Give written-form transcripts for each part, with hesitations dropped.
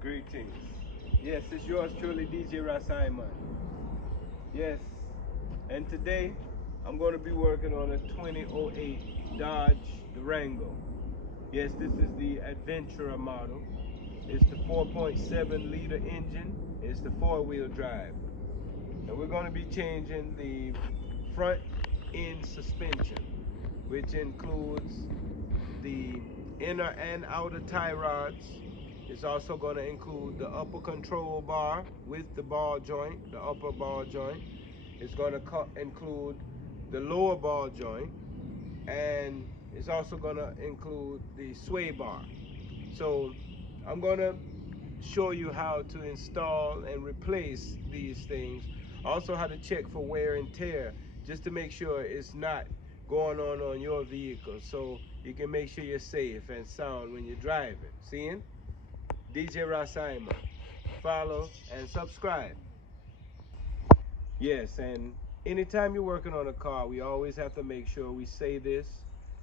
Greetings. Yes, it's yours truly, DJ Simon. Yes, and today I'm going to be working on a 2008 Dodge Durango. Yes, this is the Adventurer model. It's the 4.7 liter engine. It's the four-wheel drive. And we're going to be changing the front end suspension, which includes the inner and outer tie rods. It's also going to include the upper control bar with the ball joint, the upper ball joint. It's going to include the lower ball joint, and it's also going to include the sway bar. So I'm going to show you how to install and replace these things. Also how to check for wear and tear, just to make sure it's not going on your vehicle, so you can make sure you're safe and sound when you're driving. Seeing? DJ Simon. Follow and subscribe. Yes, and anytime you're working on a car, we always have to make sure we say this,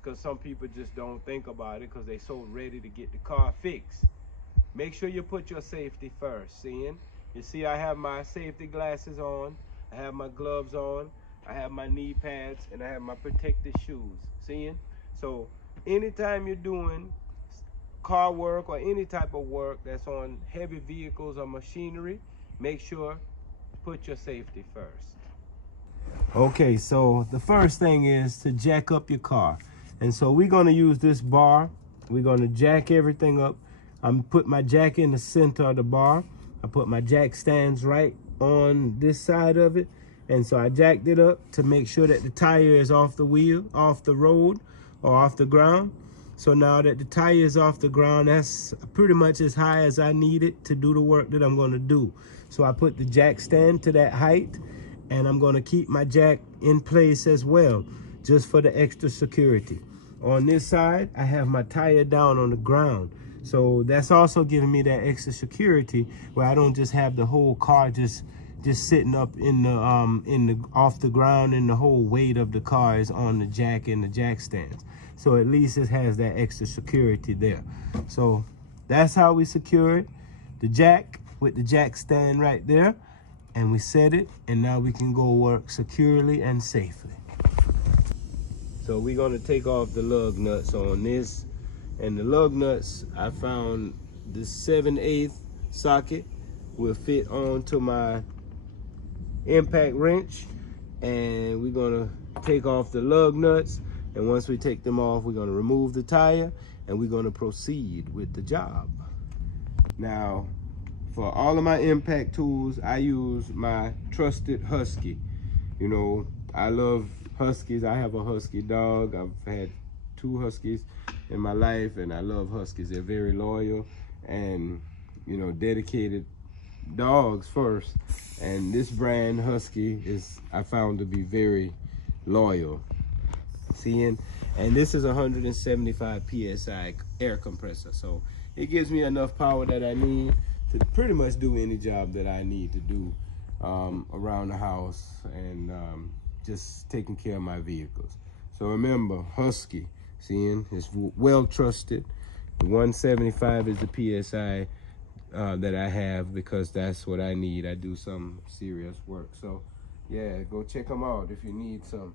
because some people just don't think about it because they're so ready to get the car fixed. Make sure you put your safety first. Seeing? You see, I have my safety glasses on, I have my gloves on, I have my knee pads, and I have my protective shoes. Seeing? So anytime you're doing car work or any type of work that's on heavy vehicles or machinery, make sure put your safety first. Okay, so the first thing is to jack up your car. And so we're going to use this bar. We're going to jack everything up. I'm put my jack in the center of the bar. I put my jack stands right on this side of it. And so I jacked it up to make sure that the tire is off the wheel, off the road, or off the ground. So now that the tire is off the ground, that's pretty much as high as I need it to do the work that I'm going to do. So I put the jack stand to that height, and I'm going to keep my jack in place as well, just for the extra security. On this side, I have my tire down on the ground. So that's also giving me that extra security where I don't just have the whole car just sitting up in the off the ground, and the whole weight of the car is on the jack and the jack stands. So at least it has that extra security there. So that's how we secure it. The jack with the jack stand right there, and we set it, and now we can go work securely and safely. So we're gonna take off the lug nuts on this, and the lug nuts, I found the 7/8 socket will fit onto my impact wrench, and we're gonna take off the lug nuts, and once we take them off, we're gonna remove the tire, and we're gonna proceed with the job. Now, for all of my impact tools, I use my trusted Husky. You know, I love Huskies. I have a Husky dog. I've had 2 Huskies in my life, and I love Huskies. They're very loyal and, you know, dedicated dogs first. And this brand Husky is, I found to be very loyal. Seeing? And this is 175 PSI air compressor. So it gives me enough power that I need to pretty much do any job that I need to do around the house, and just taking care of my vehicles. So remember, Husky, seeing, it's well trusted. The 175 is the PSI that I have, because that's what I need. I do some serious work. So yeah, go check them out if you need some.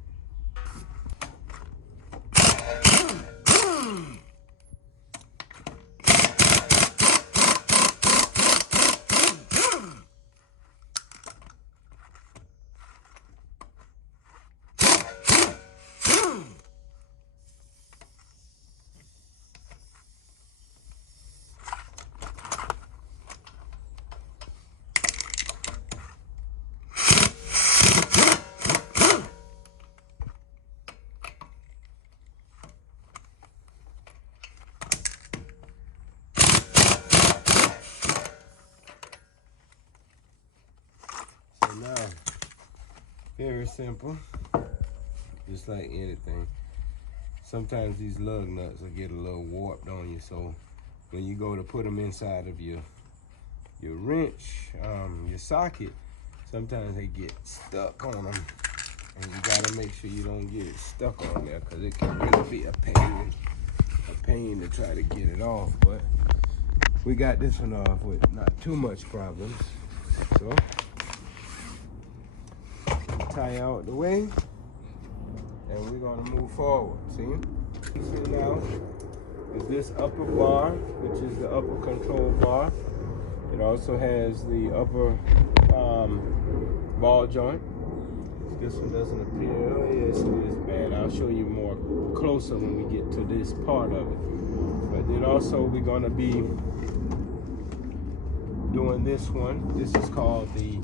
Now, very simple, just like anything. Sometimes these lug nuts will get a little warped on you, so when you go to put them inside of your wrench, your socket, sometimes they get stuck on them, and you gotta make sure you don't get it stuck on there, because it can really be a pain to try to get it off. But we got this one off with not too much problems. So tie out the way, and we're gonna move forward. See? Now is this upper bar, which is the upper control bar. It also has the upper ball joint. This one doesn't appear. Oh, yes, it is bad. I'll show you more closer when we get to this part of it. But then also we're going to be doing this one. This is called the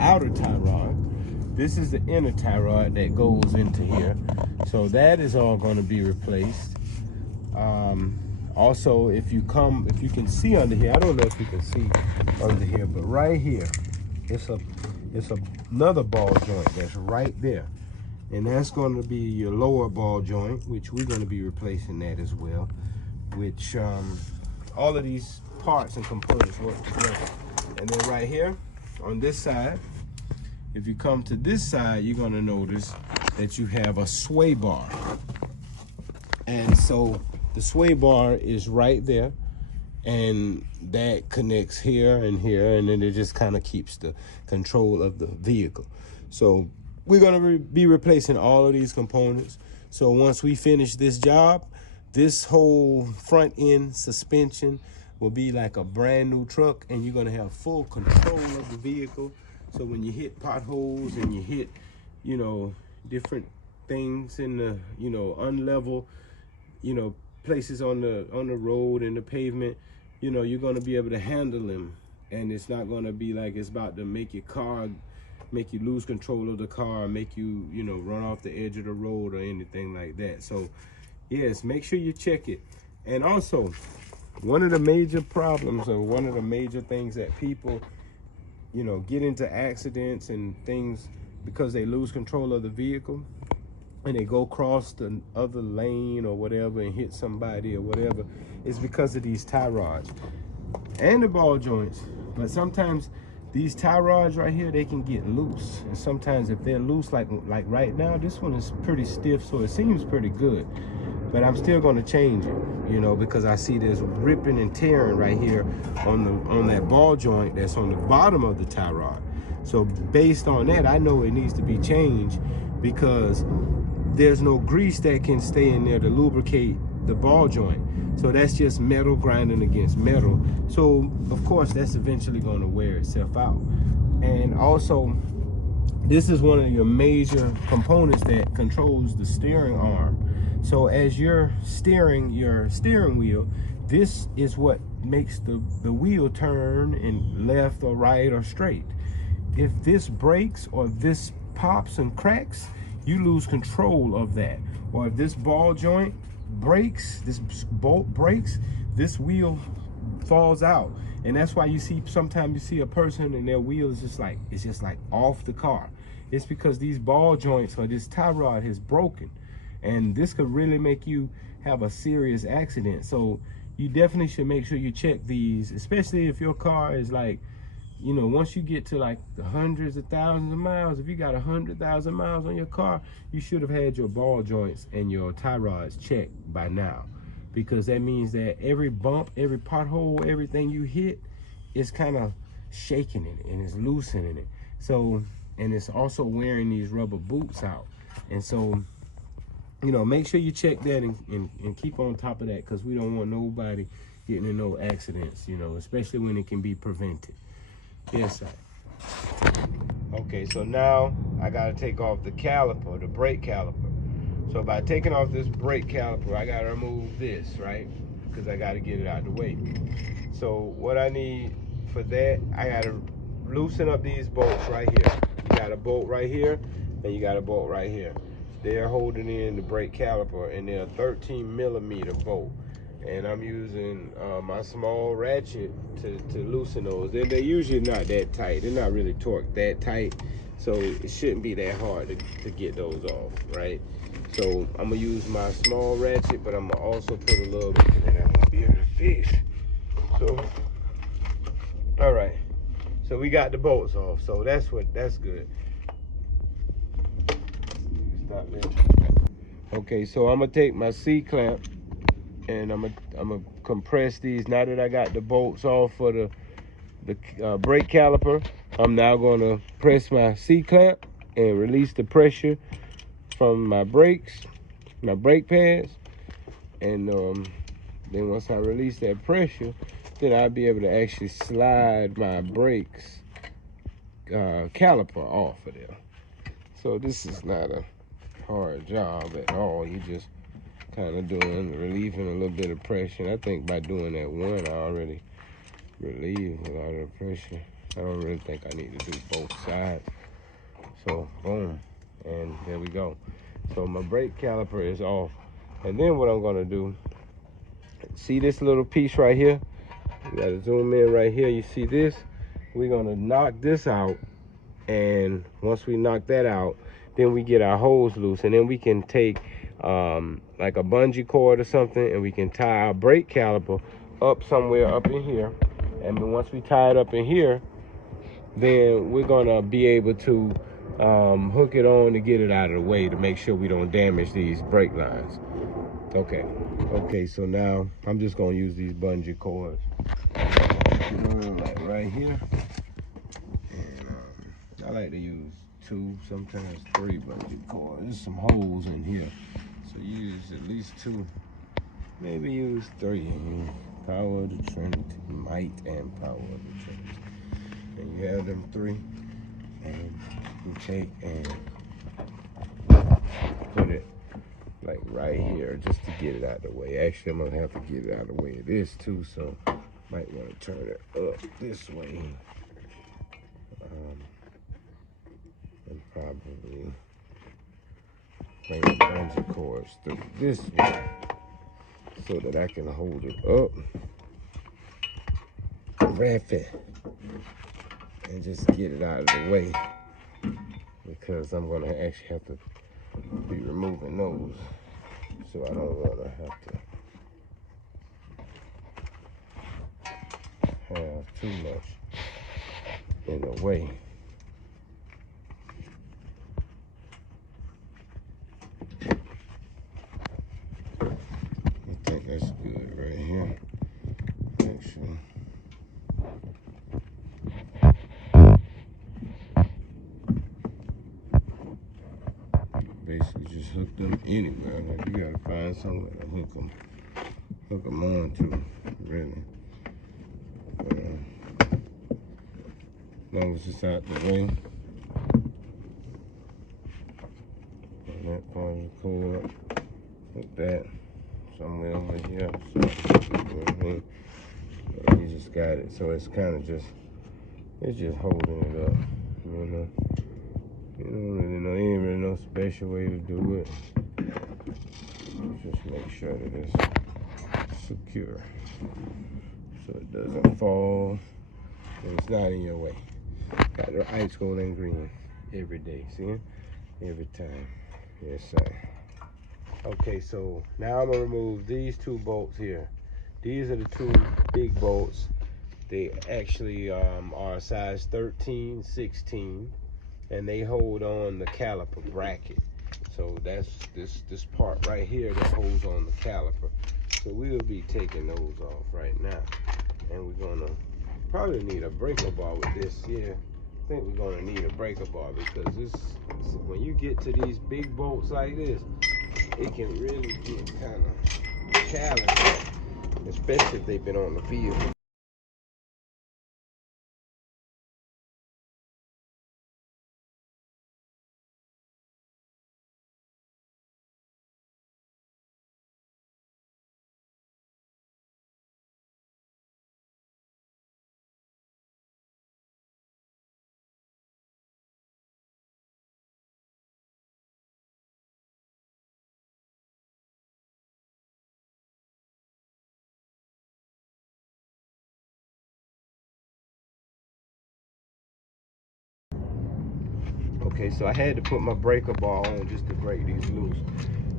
outer tie rod. This is the inner tie rod that goes into here. So that is all going to be replaced. Also, if you can see under here, I don't know if you can see under here, but right here, it's another ball joint that's right there. And that's going to be your lower ball joint, which we're going to be replacing that as well, which all of these parts and components work together. And then right here on this side, if you come to this side, you're going to notice that you have a sway bar. And so the sway bar is right there, and that connects here and here, and then it just kind of keeps the control of the vehicle. So we're going to be replacing all of these components. So once we finish this job, this whole front end suspension will be like a brand new truck, and you're going to have full control of the vehicle. So when you hit potholes and you hit, you know, different things in the, you know, unlevel, you know, places on the road and the pavement, you know, you're going to be able to handle them, and it's not going to be like it's about to make your car, make you lose control of the car, make you, you know, run off the edge of the road or anything like that. So yes, make sure you check it. And also, one of the major problems, or one of the major things that people, you know, get into accidents and things because they lose control of the vehicle, and they go across the other lane or whatever and hit somebody or whatever, is because of these tie rods and the ball joints. But sometimes these tie rods right here, they can get loose. And sometimes if they're loose, like right now, this one is pretty stiff, so it seems pretty good. But I'm still gonna change it, you know, because I see this ripping and tearing right here on that ball joint that's on the bottom of the tie rod. So based on that, I know it needs to be changed, because there's no grease that can stay in there to lubricate the ball joint. So that's just metal grinding against metal. So of course that's eventually going to wear itself out. And also, this is one of your major components that controls the steering arm. So as you're steering your steering wheel, this is what makes the wheel turn in left or right or straight. If this breaks or this pops and cracks, you lose control of that. Or if this ball joint breaks, this bolt breaks, this wheel falls out. And that's why you see, sometimes you see a person and their wheel is just like, it's just like off the car. It's because these ball joints or this tie rod has broken. And this could really make you have a serious accident. So you definitely should make sure you check these, especially if your car is like, you know, once you get to like the hundreds of thousands of miles, if you got 100,000 miles on your car, you should have had your ball joints and your tie rods checked by now, because that means that every bump, every pothole, everything you hit is kind of shaking it and it's loosening it. So, and it's also wearing these rubber boots out. And so, you know, make sure you check that and keep on top of that, because we don't want nobody getting in no accidents, you know, especially when it can be prevented. Yes, sir. Okay, so now I gotta take off the caliper, the brake caliper. So by taking off this brake caliper, I gotta remove this, right? Because I gotta get it out of the way. So what I need for that, I gotta loosen up these bolts right here. You got a bolt right here, and you got a bolt right here. They're holding in the brake caliper, and they're a 13mm bolt. And I'm using my small ratchet to loosen those. They're usually not that tight. They're not really torqued that tight, so it shouldn't be that hard to get those off, right? So I'm gonna use my small ratchet, but I'm gonna also put a little bit, and then I'm gonna be able to fix. So, all right. So we got the bolts off, so that's good. Stop there. Okay, so I'm gonna take my C-clamp, and I'm gonna compress these. Now that I got the bolts off for the brake caliper, I'm now gonna press my C-clamp and release the pressure from my brakes, my brake pads, and then once I release that pressure, then I'll be able to actually slide my brakes caliper off of there. So this is not a hard job at all. You just kind of relieving a little bit of pressure. I think by doing that one, I already relieved a lot of the pressure. I don't really think I need to do both sides. So boom, and there we go. So my brake caliper is off. And then what I'm gonna do, see this little piece right here? You gotta zoom in right here. You see this? We're gonna knock this out, and once we knock that out, then we get our hose loose, and then we can take like a bungee cord or something, and we can tie our brake caliper up somewhere up in here. And then once we tie it up in here, then we're gonna be able to hook it on to get it out of the way to make sure we don't damage these brake lines. Okay, so now I'm just gonna use these bungee cords, like right here. And I like to use 2, sometimes 3 bungee cords. There's some holes in here, so use at least 2, maybe use 3. Power of the Trinity, might and power of the Trinity. And you have them 3, and you take and put it like right here, just to get it out of the way. Actually, I'm gonna have to get it out of the way of this too, so might want to turn it up this way, and probably bring the bungee cords through this way so that I can hold it up, wrap it, and just get it out of the way, because I'm gonna actually have to be removing those, so I don't want to have too much in the way. I think that's good right here, actually. Basically just hook them anywhere. Like, you gotta find somewhere to hook them on to, really. As long as it's out the way. And that part of the cord, put that somewhere over here. So, you just got it. So it's kind of it's just holding it up. You don't really know, ain't really no special way to do it. Just make sure that it's secure, so it doesn't fall and it's not in your way. Got the ice gold and green every day, see? Every time. Yes, sir. Okay, so now I'm gonna remove these 2 bolts here. These are the 2 big bolts. They actually are size 13, 16, and they hold on the caliper bracket. So that's this part right here that holds on the caliper. So we'll be taking those off right now, and we're gonna probably need a breaker bar with this. Yeah, I think we're gonna need a breaker bar, because when you get to these big bolts like this, it can really get kind of challenging, especially if they've been on the field. Okay, so I had to put my breaker bar on just to break these loose.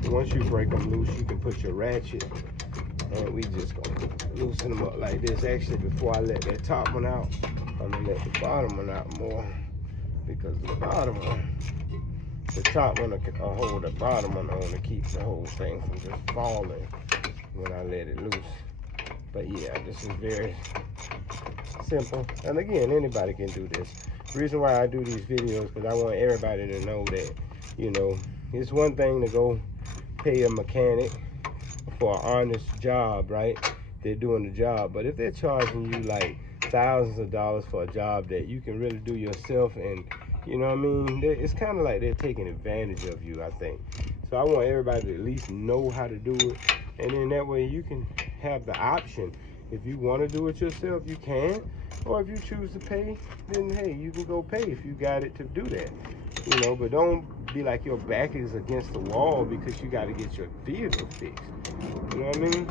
Once you break them loose, you can put your ratchet, and we just gonna loosen them up like this. Actually, before I let that top one out, I'm gonna let the bottom one out more, because the bottom one, the top one will hold the bottom one on to keep the whole thing from just falling. when I let it loose. But yeah, this is very simple. And again, anybody can do this. The reason why I do these videos, because I want everybody to know that, you know, it's one thing to go pay a mechanic for an honest job, right? They're doing the job. But if they're charging you like thousands of dollars for a job that you can really do yourself, and you know what I mean, it's kind of like they're taking advantage of you, I think. So I want everybody to at least know how to do it, and then that way you can have the option. If you want to do it yourself, you can, or if you choose to pay, then hey, you can go pay if you got it to do that, you know. But don't be like your back is against the wall because you got to get your vehicle fixed. You know what I mean?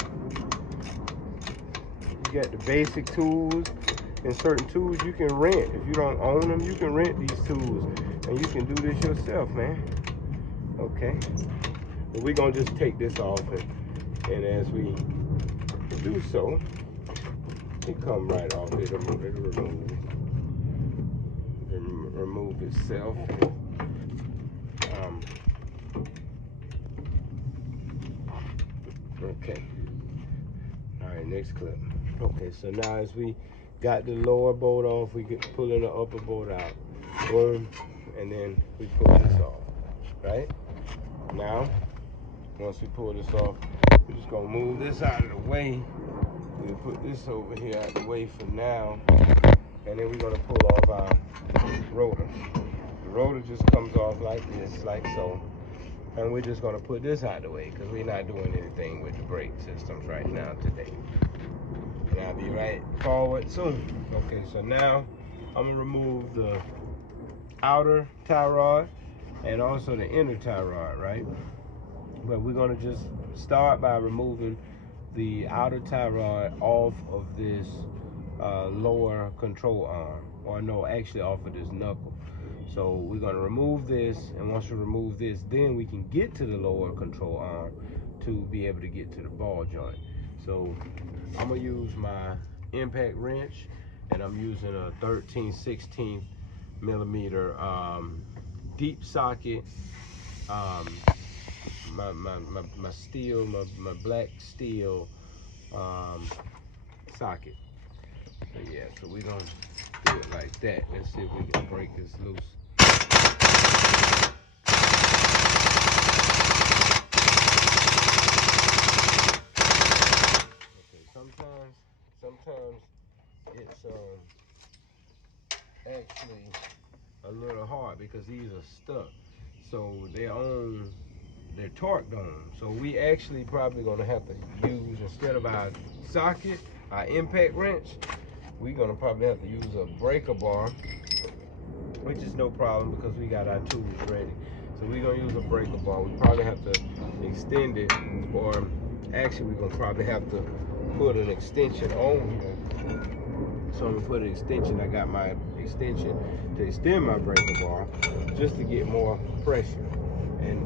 You got the basic tools, and certain tools you can rent. If you don't own them, you can rent these tools, and you can do this yourself, man. Okay, but we're gonna just take this off, and as we do so, it come right off. It'll remove itself. Okay. All right, next clip. Okay, so now as we got the lower bolt off, we get pulling the upper bolt out. Boom, and then we pull this off. Right? Now, once we pull this off, we're just gonna move this out of the way. We'll put this over here out of the way for now, and then we're gonna pull off our rotor. The rotor just comes off like this, like so. And we're just gonna put this out of the way because we're not doing anything with the brake systems right now today. And I'll be right forward soon. Okay, so now I'm gonna remove the outer tie rod and also the inner tie rod, right? But we're gonna just start by removing the outer tie rod off of this lower control arm, or no, actually off of this knuckle. So we're gonna remove this, and once we remove this, then we can get to the lower control arm to be able to get to the ball joint. So I'm gonna use my impact wrench, and I'm using a 13/16 millimeter deep socket, my steel, my black steel socket. So yeah, so we're gonna do it like that. Let's see if we can break this loose. Okay, sometimes it's actually a little hard because these are stuck. So they're torqued on. So we actually probably gonna have to use, instead of our socket, our impact wrench, we're gonna probably have to use a breaker bar, which is no problem because we got our tools ready. So we're gonna use a breaker bar. We probably have to extend it, or actually we're gonna probably have to put an extension on here. So I'm gonna put an extension. I got my extension to extend my breaker bar just to get more pressure. And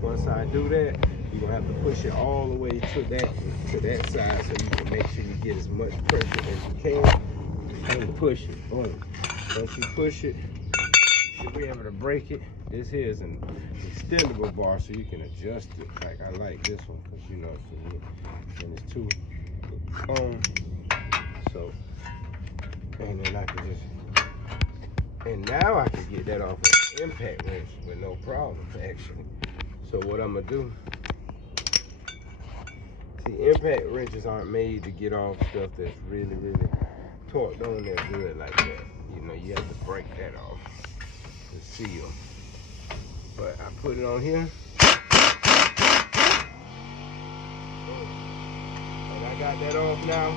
once I do that, you're gonna have to push it all the way to that side, so you can make sure you get as much pressure as you can, and push it. Boom. Once you push it, you'll be able to break it. This here is an extendable bar, so you can adjust it. Like I like this one because you know it's too long. So, and then I can just, and now I can get that off of impact wrench with no problem, actually. So what I'm gonna do, see, impact wrenches aren't made to get off stuff that's really, really torqued on there good like that. You know, you have to break that off to seal. But I put it on here, and I got that off now.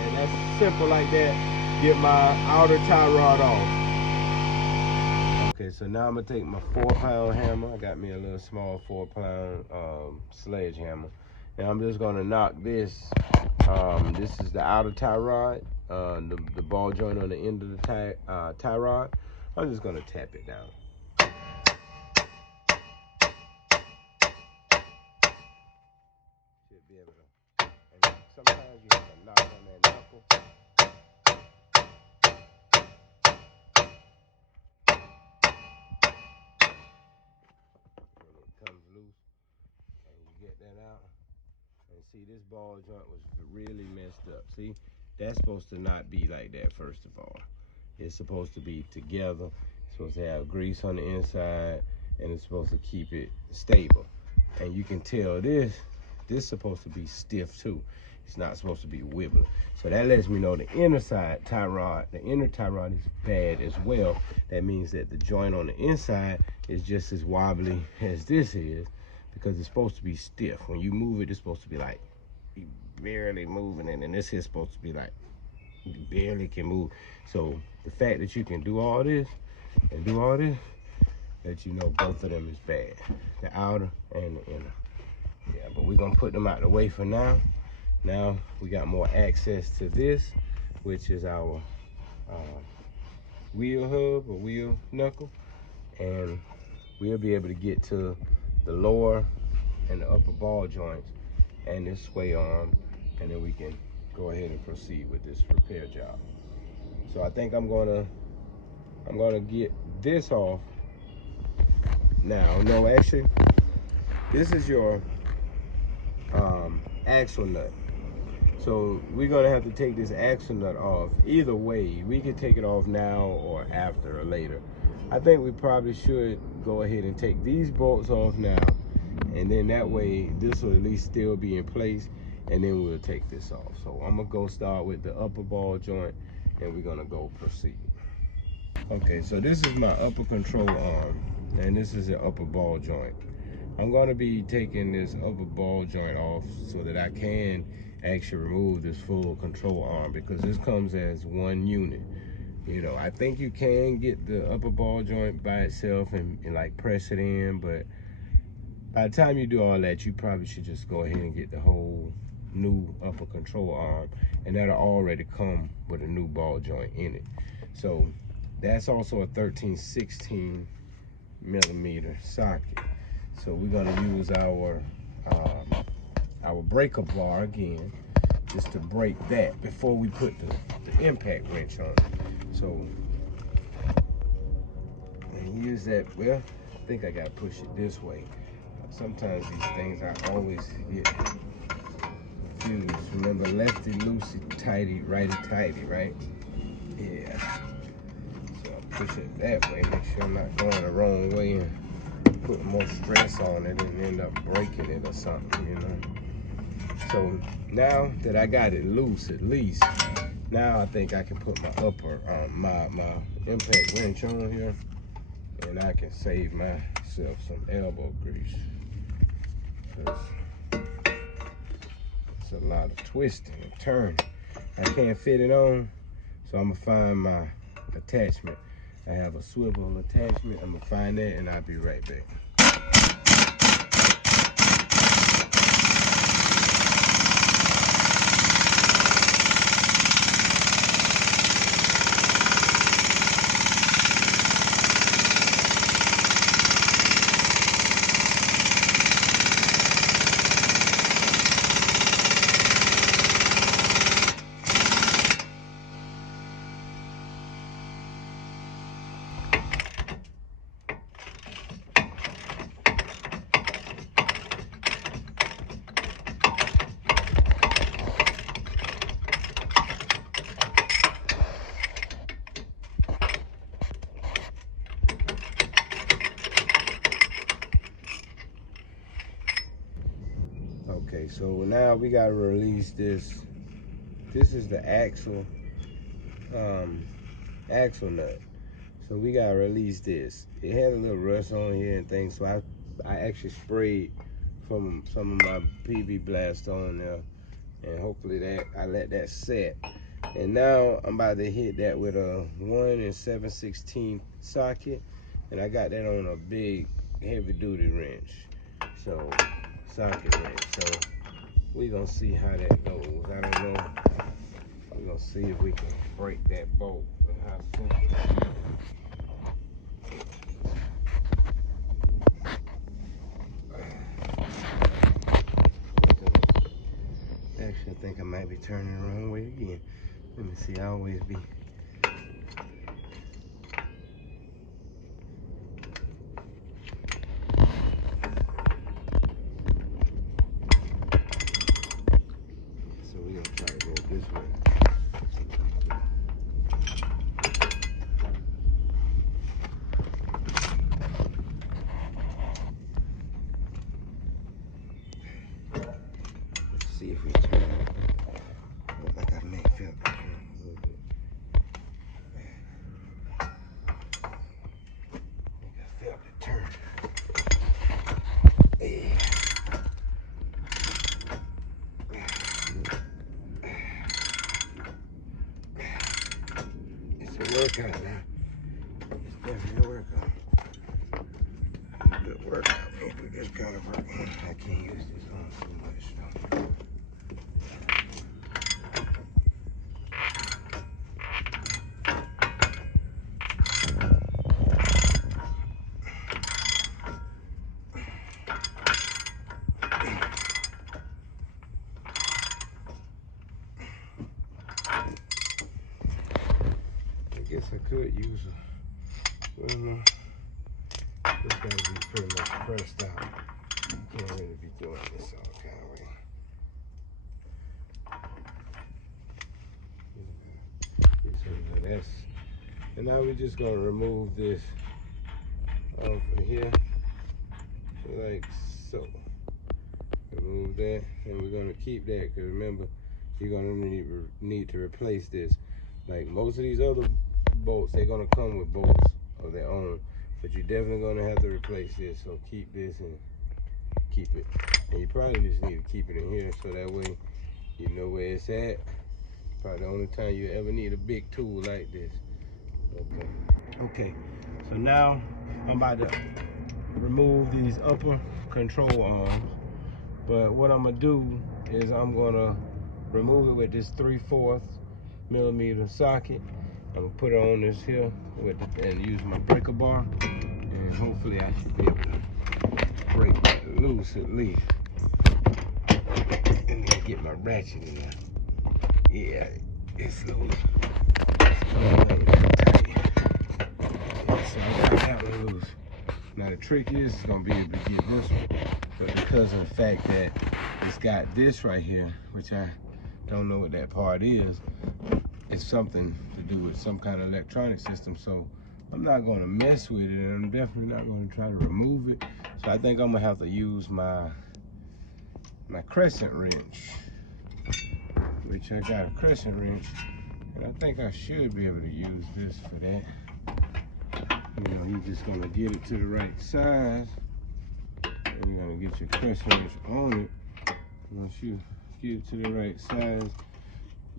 And that's simple like that. Get my outer tie rod off. Okay, so now I'm gonna take my 4-pound hammer. I got me a little small 4-pound sledgehammer, and I'm just gonna knock this. This is the outer tie rod, the ball joint on the end of the tie rod. I'm just gonna tap it down. Should be able to. And sometimes you have to knock on that knuckle. When it comes loose, and you get that out. see this ball joint was really messed up. See, that's supposed to not be like that. First of all, it's supposed to be together. It's supposed to have grease on the inside, and it's supposed to keep it stable. And you can tell this is supposed to be stiff too. It's not supposed to be wibbling. So that lets me know the inner side tie rod, the inner tie rod is bad as well. That means that the joint on the inside is just as wobbly as this is, because it's supposed to be stiff. When you move it, it's supposed to be like you barely moving it, and this is supposed to be like you barely can move. So the fact that you can do all this and do all this, that you know both of them is bad, the outer and the inner. Yeah, but we're gonna put them out of the way for now. Now we got more access to this, which is our wheel hub or wheel knuckle, and we'll be able to get to the lower and the upper ball joints and this sway arm, and then we can go ahead and proceed with this repair job. So I think I'm gonna get this off now. No, actually, this is your axle nut. So we're gonna have to take this axle nut off. Either way, we can take it off now or after or later. I think we probably should go ahead and take these bolts off now, and then that way this will at least still be in place, and then we'll take this off. So I'm gonna go start with the upper ball joint, and we're gonna go proceed. Okay, so this is my upper control arm, and this is the upper ball joint. I'm gonna be taking this upper ball joint off so that I can actually remove this full control arm, because this comes as one unit. You know, I think you can get the upper ball joint by itself and like press it in, but by the time you do all that, you probably should just go ahead and get the whole new upper control arm, and that'll already come with a new ball joint in it. So that's also a 13/16 millimeter socket. So we're gonna use our breaker bar again, just to break that before we put the impact wrench on it. So and use that. Well, I think I gotta push it this way. Sometimes these things I always get confused. Remember, lefty loosey, tighty, righty tighty, right? Yeah. So I push it that way, make sure I'm not going the wrong way and put more stress on it and end up breaking it or something, you know. So now that I got it loose, at least, now I think I can put my upper, my impact wrench on here, and I can save myself some elbow grease. It's a lot of twisting and turning. I can't fit it on, so I'm gonna find my attachment. I have a swivel attachment. I'm gonna find that, and I'll be right back. Okay, so now we gotta release this. This is the axle nut. So we gotta release this. It had a little rust on here and things, so I actually sprayed from some of my PV Blast on there, and hopefully that I let that set. And now I'm about to hit that with a 1 7/16 socket, and I got that on a big heavy duty wrench. So socket wrench. So we're gonna see how that goes. I don't know. We're gonna see if we can break that bolt and how simple. Actually, I think I might be turning the wrong way again. Let me see. I always be. So we're gonna try to go this way. Let's see if we turn. Look like I may feel the turn a little bit. I think I felt the turn. Yeah. Workout now. It's definitely a workout. Good workout. Maybe this kind of work. I can't use this on too much though. I guess I could use a, well, this gotta be pretty much pressed out. You can't really be doing this all kind of way. So that's, and now we're just gonna remove this off of here, like so. Remove that, and we're gonna keep that, because remember, you're gonna need to replace this. Like most of these other bolts, they're gonna come with bolts of their own, but you're definitely gonna have to replace this. So keep this and keep it, and you probably just need to keep it in here so that way you know where it's at. Probably the only time you ever need a big tool like this. Okay, so now I'm about to remove these upper control arms, but what I'm gonna do is I'm gonna remove it with this 3/4 millimeter socket. I'm gonna put it on this here and use my breaker bar, and hopefully I should be able to break that loose at least, and then get my ratchet in there. Yeah, it's loose. So I got that one loose. Now the trick is it's gonna be able to get this one, but because of the fact that it's got this right here, which I don't know what that part is, it's something to do with some kind of electronic system, so I'm not going to mess with it, and I'm definitely not going to try to remove it. So I think I'm going to have to use my crescent wrench, which I got a crescent wrench, and I think I should be able to use this for that. You know, you're just going to get it to the right size, and you're going to get your crescent wrench on it. Once you get it to the right size,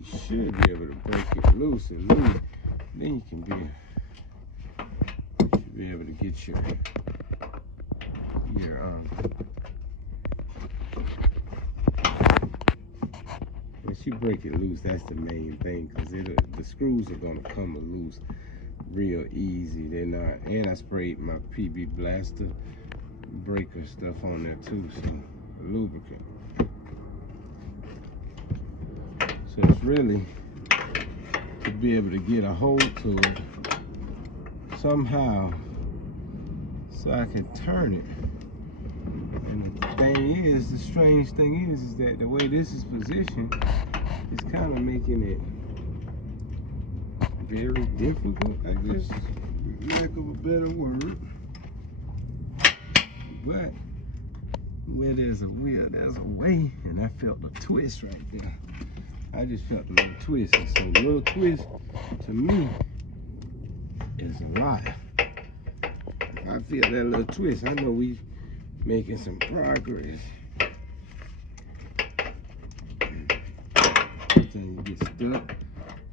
you should be able to break it loose, and then you can be able to get your once you break it loose, that's the main thing, because the screws are gonna come loose real easy. They're not, and I sprayed my PB Blaster breaker stuff on there too, so lubricant. So it's really to be able to get a hold to it somehow so I can turn it. And the thing is, the strange thing is that the way this is positioned is kind of making it very difficult, I guess, for lack of a better word. But where there's a will, there's a way, and I felt the twist right there. I just felt a little twist, and so a little twist to me is a lot. If I feel that little twist, I know we making some progress. Sometimes you get stuck,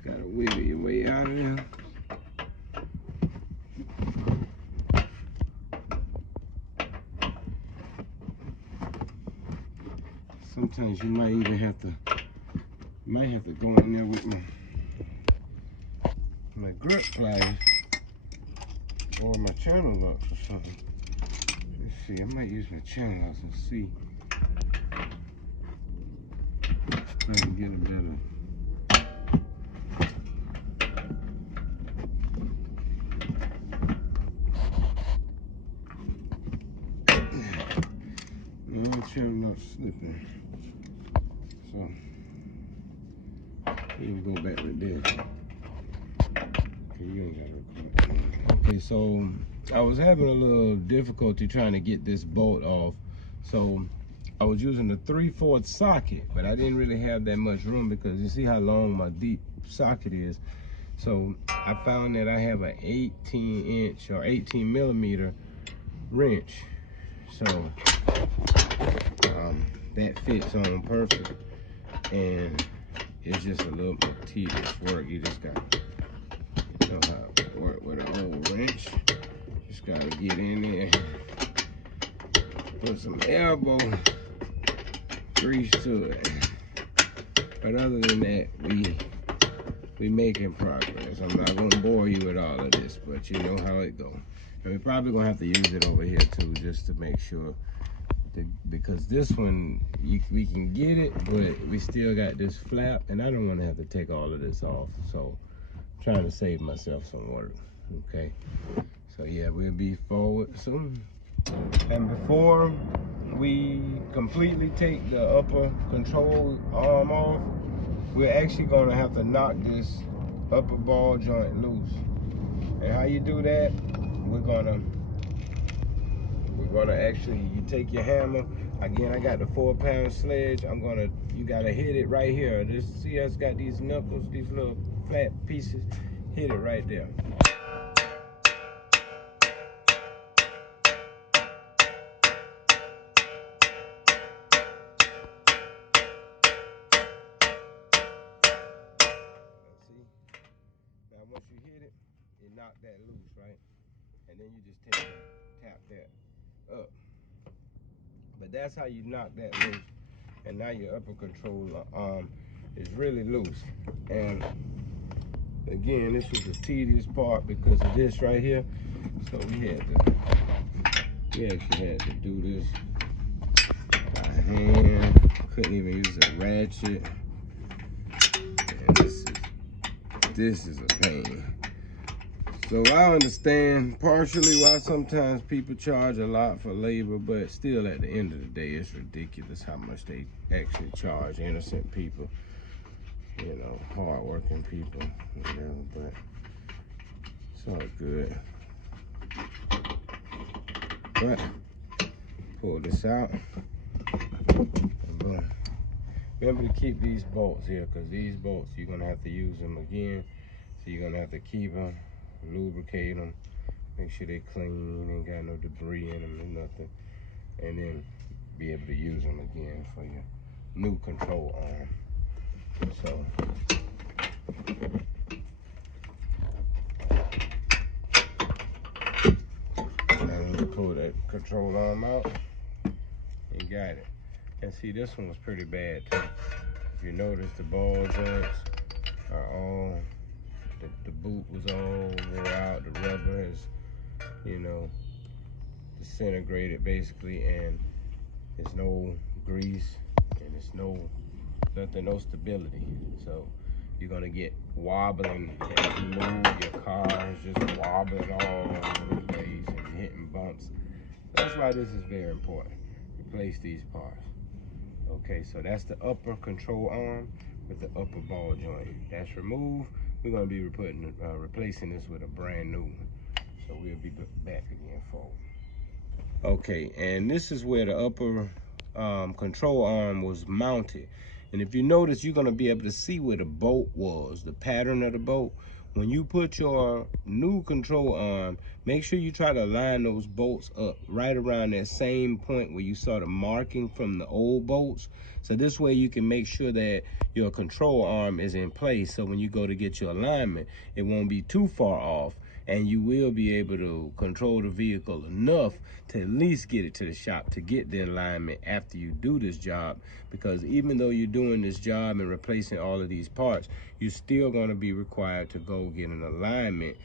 gotta wiggle your way out of there. Sometimes you might even have to go in there with my grip pliers or my channel locks or something. Let's see, I might use my channel locks and see if I can get a better. No, channel locks slipping. So You can go back with this. Okay, you ain't gotta record. Okay, so I was having a little difficulty trying to get this bolt off. So I was using the 3/4 socket, but I didn't really have that much room because you see how long my deep socket is. So I found that I have an 18-inch or 18 millimeter wrench. So that fits on perfect, and it's just a little more tedious work. You just got to know how to work with an old wrench. Just got to get in there, put some elbow grease to it. But other than that, we making progress. I'm not gonna bore you with all of this, but you know how it goes. And we're probably gonna have to use it over here too, just to make sure. Because this one, we can get it, but we still got this flap, and I don't want to have to take all of this off. So I'm trying to save myself some work. Okay. So yeah, we'll be forward soon. And before we completely take the upper control arm off, we're actually gonna have to knock this upper ball joint loose. And how you do that, we're gonna actually, you take your hammer. Again, I got the 4-pound sledge. You gotta hit it right here. Just see us got these knuckles, these little flat pieces. Hit it right there. Now once you hit it, you knock that loose, right? And then you just tap that up. But that's how you knock that loose. And now your upper control arm is really loose. And again, this was the tedious part because of this right here. So we actually had to do this by hand. Couldn't even use a ratchet. And this is a pain. So I understand partially why sometimes people charge a lot for labor, but still at the end of the day, it's ridiculous how much they actually charge innocent people, you know, hard-working people, whatever, but it's all good. But pull this out, and boom. Remember to keep these bolts here, because these bolts, you're gonna have to use them again, so you're gonna have to keep them, lubricate them, make sure they're clean, ain't got no debris in them or nothing, and then be able to use them again for your new control arm. So now when you pull that control arm out, you got it. And see, this one was pretty bad too. If you notice, the ball joints are all, the boot was all wore out, the rubber has, you know, disintegrated basically, and there's no grease, and there's no stability. So you're gonna get wobbling as you move. Your car is just wobbling all over the place and you're hitting bumps. That's why this is very important. Replace these parts. Okay, so that's the upper control arm with the upper ball joint. That's removed. We're gonna be replacing this with a brand new one. So we'll be back again forward. Okay, and this is where the upper control arm was mounted. And if you notice, you're gonna be able to see where the bolt was, the pattern of the bolt. When you put your new control arm, make sure you try to line those bolts up right around that same point where you saw the marking from the old bolts. So this way you can make sure that your control arm is in place. So when you go to get your alignment, it won't be too far off, and you will be able to control the vehicle enough to at least get it to the shop to get the alignment after you do this job. Because even though you're doing this job and replacing all of these parts, you're still going to be required to go get an alignment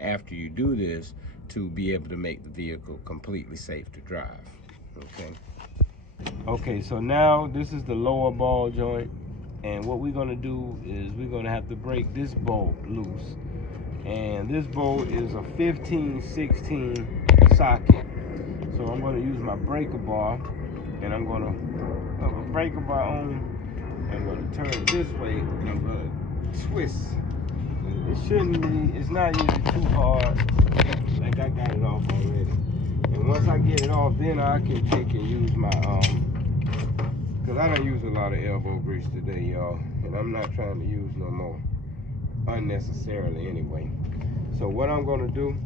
after you do this to be able to make the vehicle completely safe to drive. Okay, so now this is the lower ball joint, and what we're going to do is we're going to have to break this bolt loose. And this bolt is a 15/16 socket. So I'm going to use my breaker bar, and I'm going to put a breaker bar on, I'm gonna turn it this way and I'm gonna twist. It shouldn't be, it's not usually too hard. Like I got it off already. And once I get it off, then I can take and use my, cause I don't use a lot of elbow grease today, y'all. And I'm not trying to use no more unnecessarily anyway. So what I'm gonna do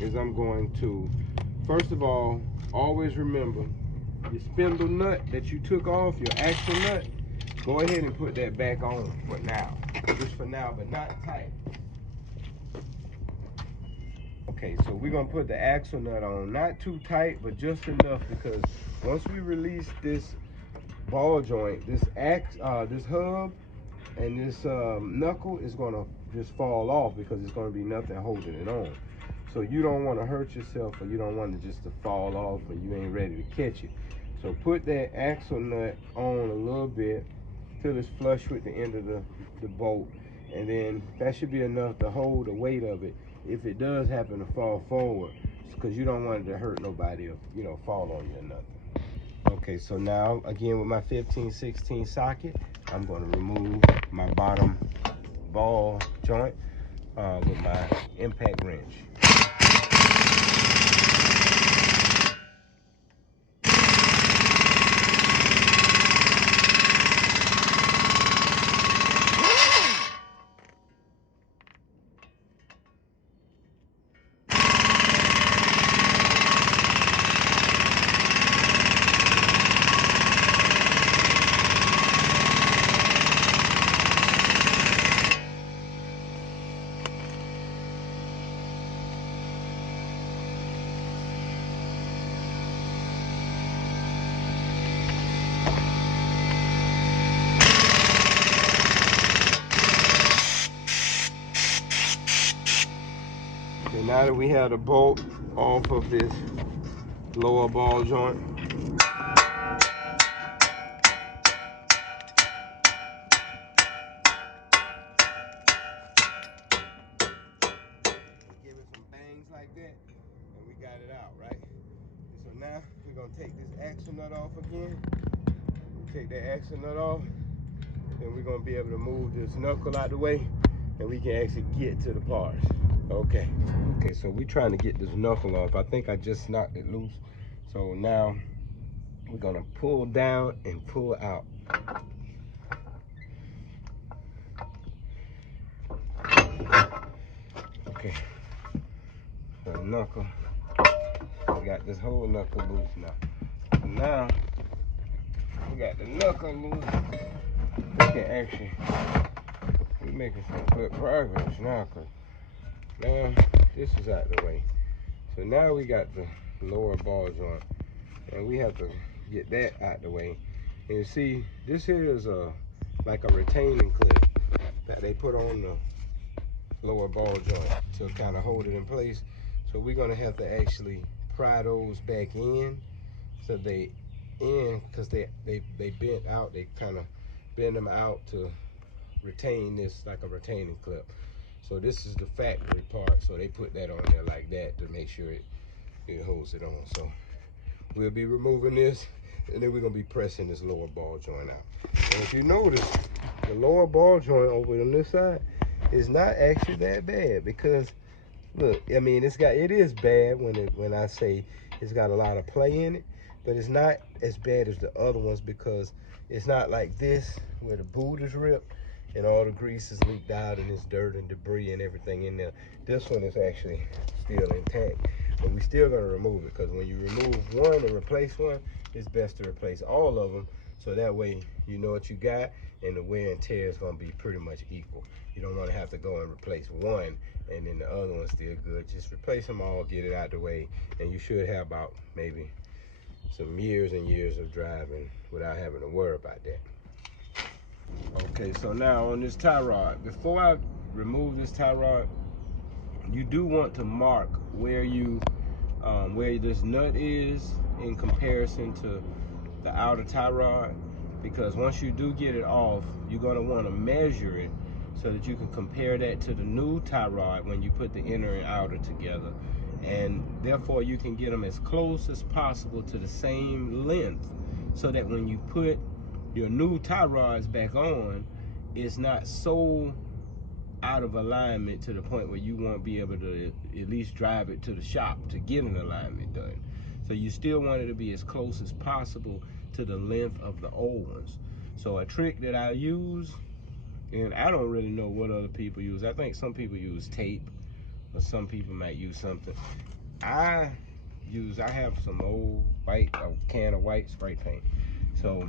is I'm going to, first of all, always remember your spindle nut that you took off, your axle nut, go ahead and put that back on for now. Just for now, but not tight. Okay, so we're gonna put the axle nut on, not too tight, but just enough, because once we release this ball joint, this hub and this knuckle is gonna just fall off because it's gonna be nothing holding it on. So you don't want to hurt yourself, or you don't want it just to fall off, or you ain't ready to catch it. So put that axle nut on a little bit till it's flush with the end of the bolt, and then that should be enough to hold the weight of it if it does happen to fall forward, because you don't want it to hurt nobody or, you know, fall on you or nothing. Okay, so now again with my 15/16 socket, I'm going to remove my bottom ball joint with my impact wrench. Okay, now that we have the bolt off of this lower ball joint, give it some bangs like that, and we got it out, right? So now we're gonna take this axle nut off again. Take that axle nut off, and we're gonna be able to move this knuckle out the way, and we can actually get to the parts. Okay, so we're trying to get this knuckle off. I think I just knocked it loose. So now we're gonna pull down and pull out. Okay, so the knuckle, we got this whole knuckle loose now. So now we got the knuckle loose. We can actually, we're making some good progress now, because now this is out the way. So now we got the lower ball joint, and we have to get that out the way. And you see, this here is like a retaining clip that they put on the lower ball joint to kind of hold it in place. So we're gonna have to actually pry those back in, so they because they bent out. They kind of bend them out to retain this, like a retaining clip. So this is the factory part, so they put that on there like that to make sure it holds it on. So we'll be removing this, and then we're gonna be pressing this lower ball joint out. And if you notice, the lower ball joint over on this side is not actually that bad, because look, I mean, it is bad when I say it's got a lot of play in it, but it's not as bad as the other ones, because it's not like this where the boot is ripped and all the grease is leaked out and it's dirt and debris and everything in there. This one is actually still intact, but we still gonna remove it, because when you remove one and replace one, it's best to replace all of them, so that way you know what you got, and the wear and tear is gonna be pretty much equal. You don't wanna have to go and replace one and then the other one's still good. Just replace them all, get it out the way, and you should have about maybe some years and years of driving without having to worry about that. Okay, so now on this tie rod, before I remove this tie rod, you do want to mark where where this nut is in comparison to the outer tie rod, because once you do get it off, you're going to want to measure it so that you can compare that to the new tie rod when you put the inner and outer together, and therefore you can get them as close as possible to the same length, so that when you put your new tie rods back on, it's not so out of alignment to the point where you won't be able to at least drive it to the shop to get an alignment done. So you still want it to be as close as possible to the length of the old ones. So a trick that I use, and I don't really know what other people use. I think some people use tape, or some people might use something. I have some old a can of white spray paint. So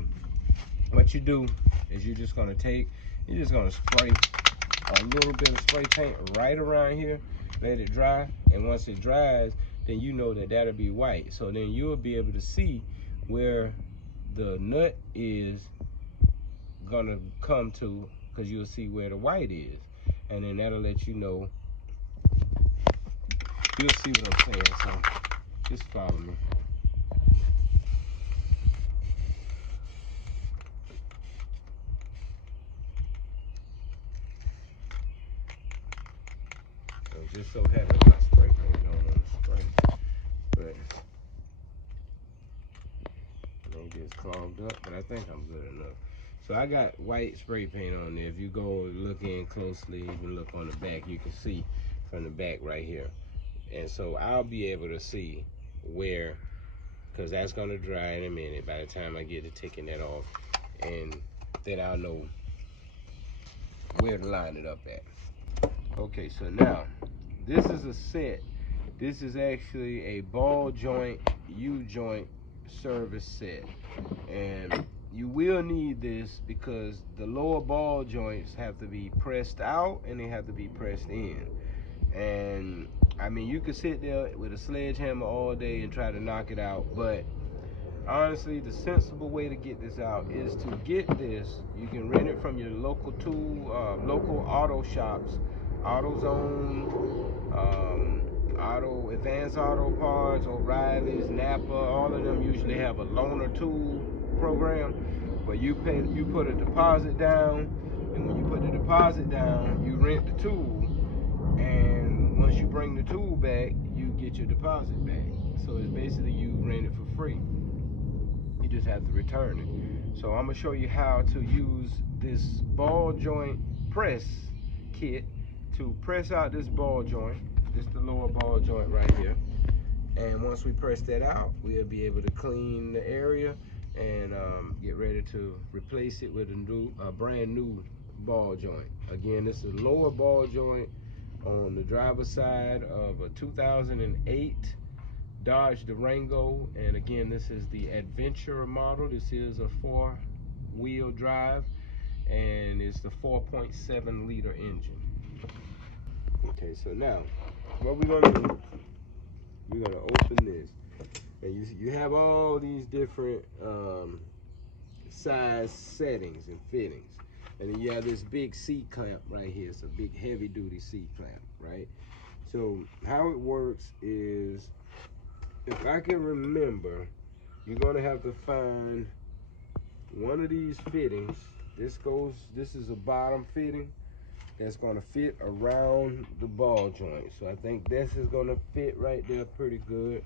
what you do is you're just gonna spray a little bit of spray paint right around here, let it dry, and once it dries, then you know that that'll be white. So then you'll be able to see where the nut is gonna come to, because you'll see where the white is, and then that'll let you know. You'll see what I'm saying, so just follow me. So just so happens my spray paint don't want to spray, but maybe it's clogged up, but I think I'm good enough. So I got white spray paint on there. If you go look in closely, even look on the back, you can see from the back right here. And so I'll be able to see where, because that's gonna dry in a minute by the time I get to taking that off, and then I'll know where to line it up at. Okay, so now this is a set. This is actually a ball joint, U-joint service set, and you will need this because the lower ball joints have to be pressed out and they have to be pressed in. And I mean, you could sit there with a sledgehammer all day and try to knock it out, but honestly, the sensible way to get this out is to get this. You can rent it from your local local auto shops, AutoZone, Advanced Auto Parts, O'Reilly's, Napa. All of them usually have a loaner tool program, where you put a deposit down, and when you put the deposit down, you rent the tool, and once you bring the tool back, you get your deposit back. So it's basically you rent it for free. You just have to return it. So I'm gonna show you how to use this ball joint press kit to press out this ball joint. This is the lower ball joint right here. And once we press that out, we'll be able to clean the area and get ready to replace it with a brand new ball joint. Again, this is a lower ball joint on the driver's side of a 2008 Dodge Durango, and again, this is the Adventure model. This is a 4-wheel drive, and it's the 4.7 liter engine. Okay, so now what we're gonna do, we're gonna open this, and you have all these different size settings and fittings, and then you have this big C clamp right here. It's a big heavy duty C clamp, right? So how it works is, if I can remember, you're gonna have to find one of these fittings. This is a bottom fitting that's gonna fit around the ball joint. So I think this is gonna fit right there pretty good.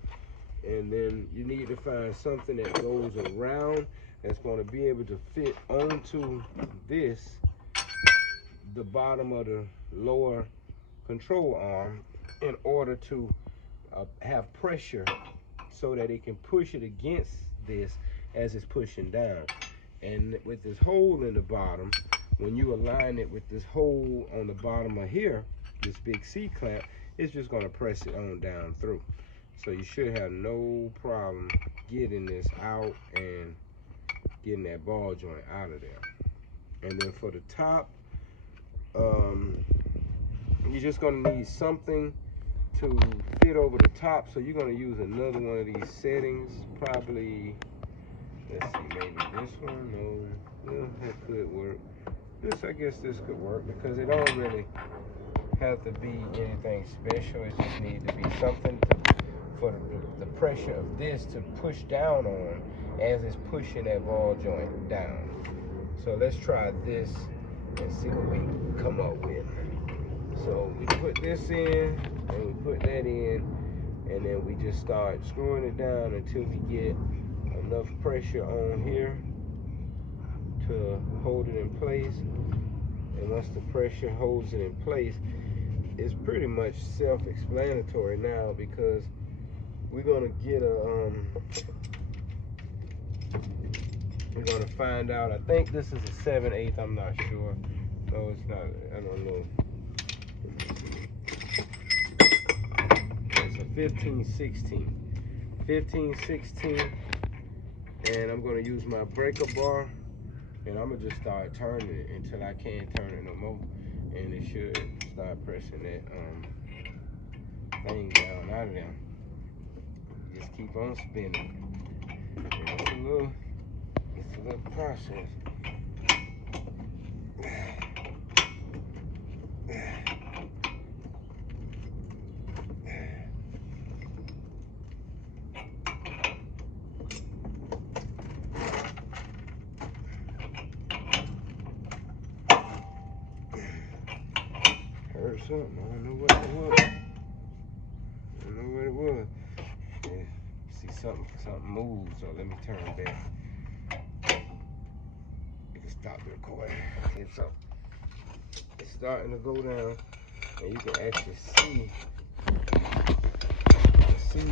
And then you need to find something that goes around that's gonna be able to fit onto this, the bottom of the lower control arm, in order to have pressure so that it can push it against this as it's pushing down. And with this hole in the bottom, when you align it with this hole on the bottom of here, this big C clamp, it's just gonna press it on down through. So you should have no problem getting this out and getting that ball joint out of there. And then for the top, you're just gonna need something to fit over the top. So you're gonna use another one of these settings, probably, let's see, maybe this one. No, well, that could work. I guess this could work, because it don't really have to be anything special. It just needs to be something for the pressure of this to push down on as it's pushing that ball joint down. So let's try this and see what we can come up with. So we put this in, and we put that in, and then we just start screwing it down until we get enough pressure on here to hold it in place. And once the pressure holds it in place, it's pretty much self-explanatory now, because we're gonna get a we're gonna find out. I think this is a 7/8. I'm not sure. No, it's not. I don't know. It's a 15/16. 15/16. And I'm gonna use my breaker bar, and I'm gonna just start turning it until I can't turn it no more. And it should start pressing that thing down out of there. Just keep on spinning. It's a little process. Heard something. I don't know what it was. I don't know what it was. Yeah. See something moved, so let me turn back. You can stop the recording. Okay, so it's starting to go down, and you can actually see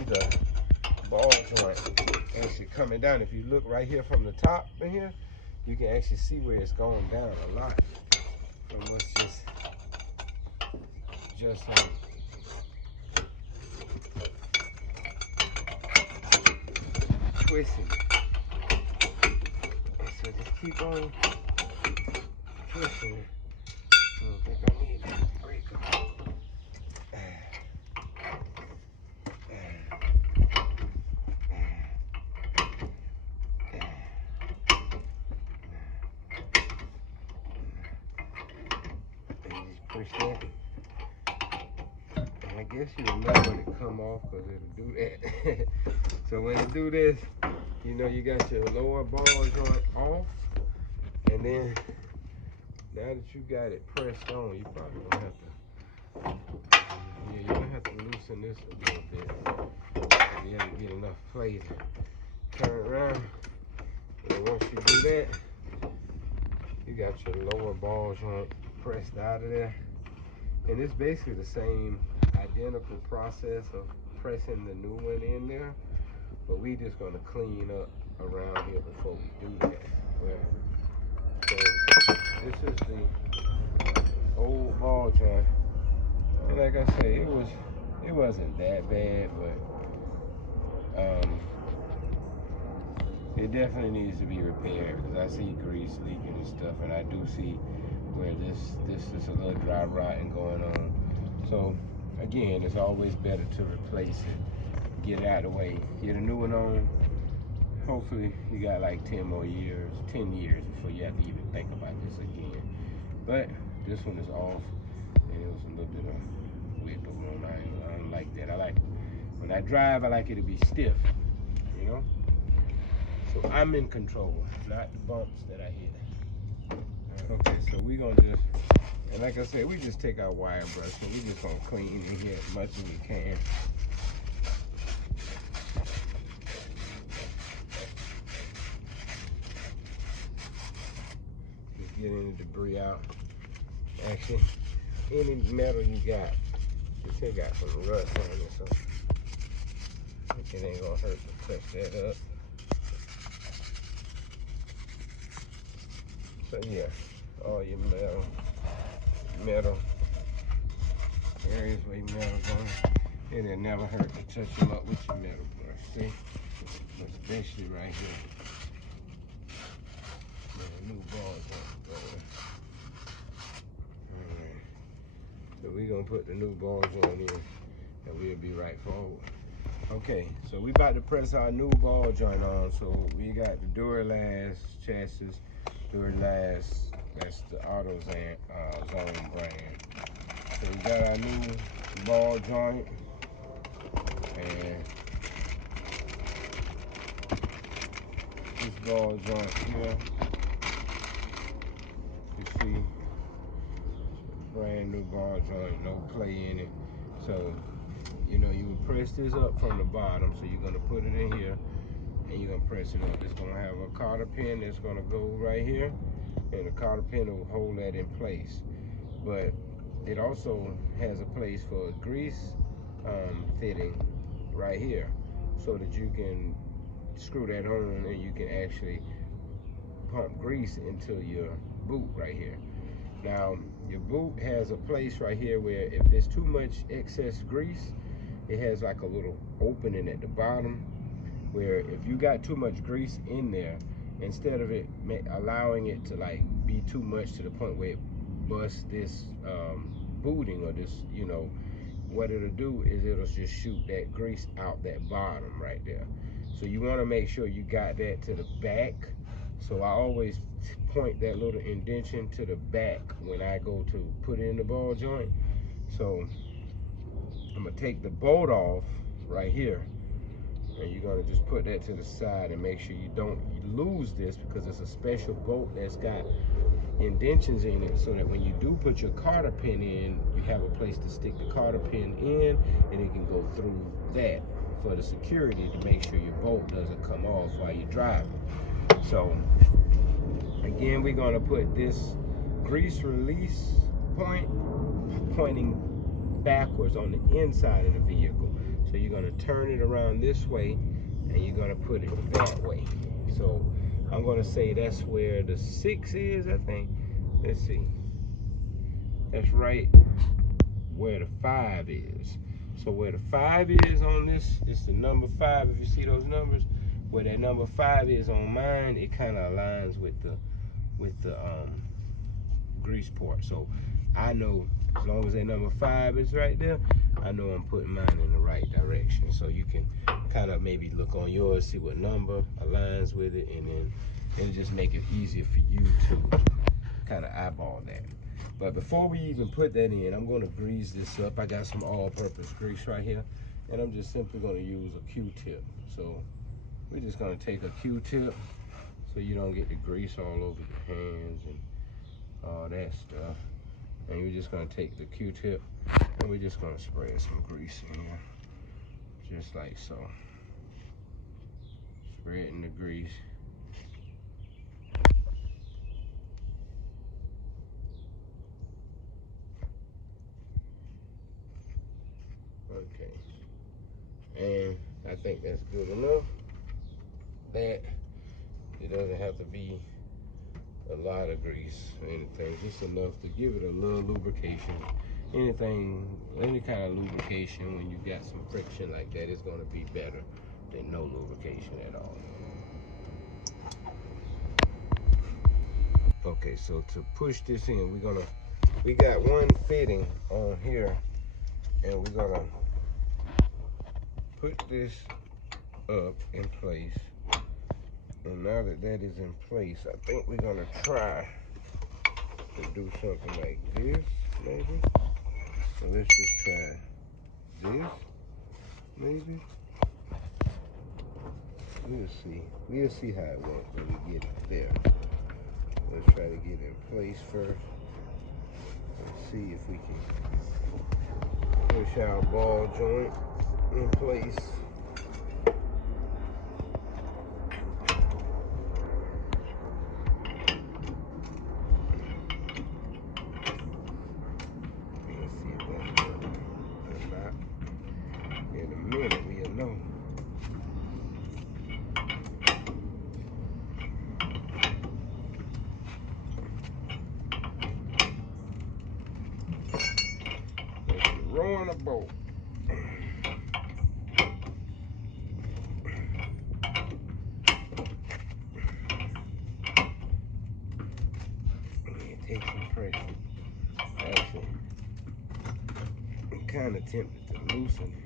the ball joint actually coming down. If you look right here from the top in here, you can actually see where it's going down a lot from us just twisting. So just keep on twisting it. I don't think I need that breaker. Push that. And I guess you will know when it come off, because it'll do that. So when it do this, you know you got your lower ball joint off, and then now that you got it pressed on, you probably gonna have to, yeah, you're gonna have to loosen this a little bit to be able to get enough play to turn around. And once you do that, you got your lower ball joint pressed out of there. And it's basically the same identical process of pressing the new one in there, but we just gonna clean up around here before we do that. Well, so this is the old ball joint, and like I say, it wasn't that bad, but it definitely needs to be repaired, because I see grease leaking and stuff, and I do see where this is a little dry rotting going on. So again, it's always better to replace it, get it out of the way, get a new one on. Hopefully you got like 10 years before you have to even think about this again. But this one is off, and it was a little bit of wiggle room. I don't like that. When I drive, I like it to be stiff, you know? So I'm in control, not the bumps that I hit. Okay, so we gonna just, and like I said, we just take our wire brush and we just gonna clean in here as much as we can. Just get any debris out. Actually, any metal you got, you still got some rust on it, so it ain't gonna hurt to touch that up. So yeah, all your metal areas where your metal going, it'll never hurt to touch them up with your metal brush. See, especially right here. Yeah, new balls on. All right, so we're gonna put the new balls on in, and we'll be right forward. Okay, so we about to press our new ball joint on. So we got the Duralast chassis. Duralast, that's the AutoZone brand. So we got our new ball joint, and this ball joint here, you see, brand new ball joint, no play in it. So, you know, you would press this up from the bottom, so you're gonna put it in here, and you're gonna press it up. It's gonna have a cotter pin that's gonna go right here, and the cotter pin will hold that in place. But it also has a place for a grease fitting right here, so that you can screw that on and you can actually pump grease into your boot right here. Now, your boot has a place right here where if there's too much excess grease, it has like a little opening at the bottom where if you got too much grease in there, instead of it allowing it to like be too much to the point where it busts this booting or this, you know, what it'll do is it'll just shoot that grease out that bottom right there. So you want to make sure you got that to the back. So I always point that little indentation to the back when I go to put in the ball joint. So I'm gonna take the bolt off right here, and you're gonna just put that to the side and make sure you don't lose this, because it's a special bolt that's got indentions in it, so that when you do put your cotter pin in, you have a place to stick the cotter pin in, and it can go through that for the security to make sure your bolt doesn't come off while you're driving. So again, we're gonna put this grease release point pointing backwards on the inside of the vehicle. So you're gonna turn it around this way and you're gonna put it that way. So I'm gonna say that's where the 6 is, I think. Let's see. That's right where the 5 is. So where the 5 is on this, it's the number 5. If you see those numbers, where that number 5 is on mine, it kind of aligns with the grease port. So I know as long as that number 5 is right there, I know I'm putting mine in the right direction. So you can kind of maybe look on yours, see what number aligns with it, and then it'll just make it easier for you to kind of eyeball that. But before we even put that in, I'm going to grease this up. I got some all-purpose grease right here, and I'm just simply going to use a Q-tip. So we're just going to take a Q-tip so you don't get the grease all over your hands and all that stuff. And we're just going to take the Q-tip and we're just going to spread some grease in here, just like so. Spreading the grease. Okay, and I think that's good enough. That it doesn't have to be a lot of grease or anything, just enough to give it a little lubrication. Anything, any kind of lubrication when you got some friction like that is going to be better than no lubrication at all. Okay, so to push this in, we got one fitting on here, and we're gonna put this up in place. And now that that is in place, I think we're gonna try to do something like this, maybe. So let's just try this, maybe. We'll see how it works when we get it there. Let's try to get it in place first. Let's see if we can push our ball joint in place. Let's see if that's working or not. In a minute, we'll know. Rowing a boat. Take some pressure. Actually, I'm kind of tempted to loosen it.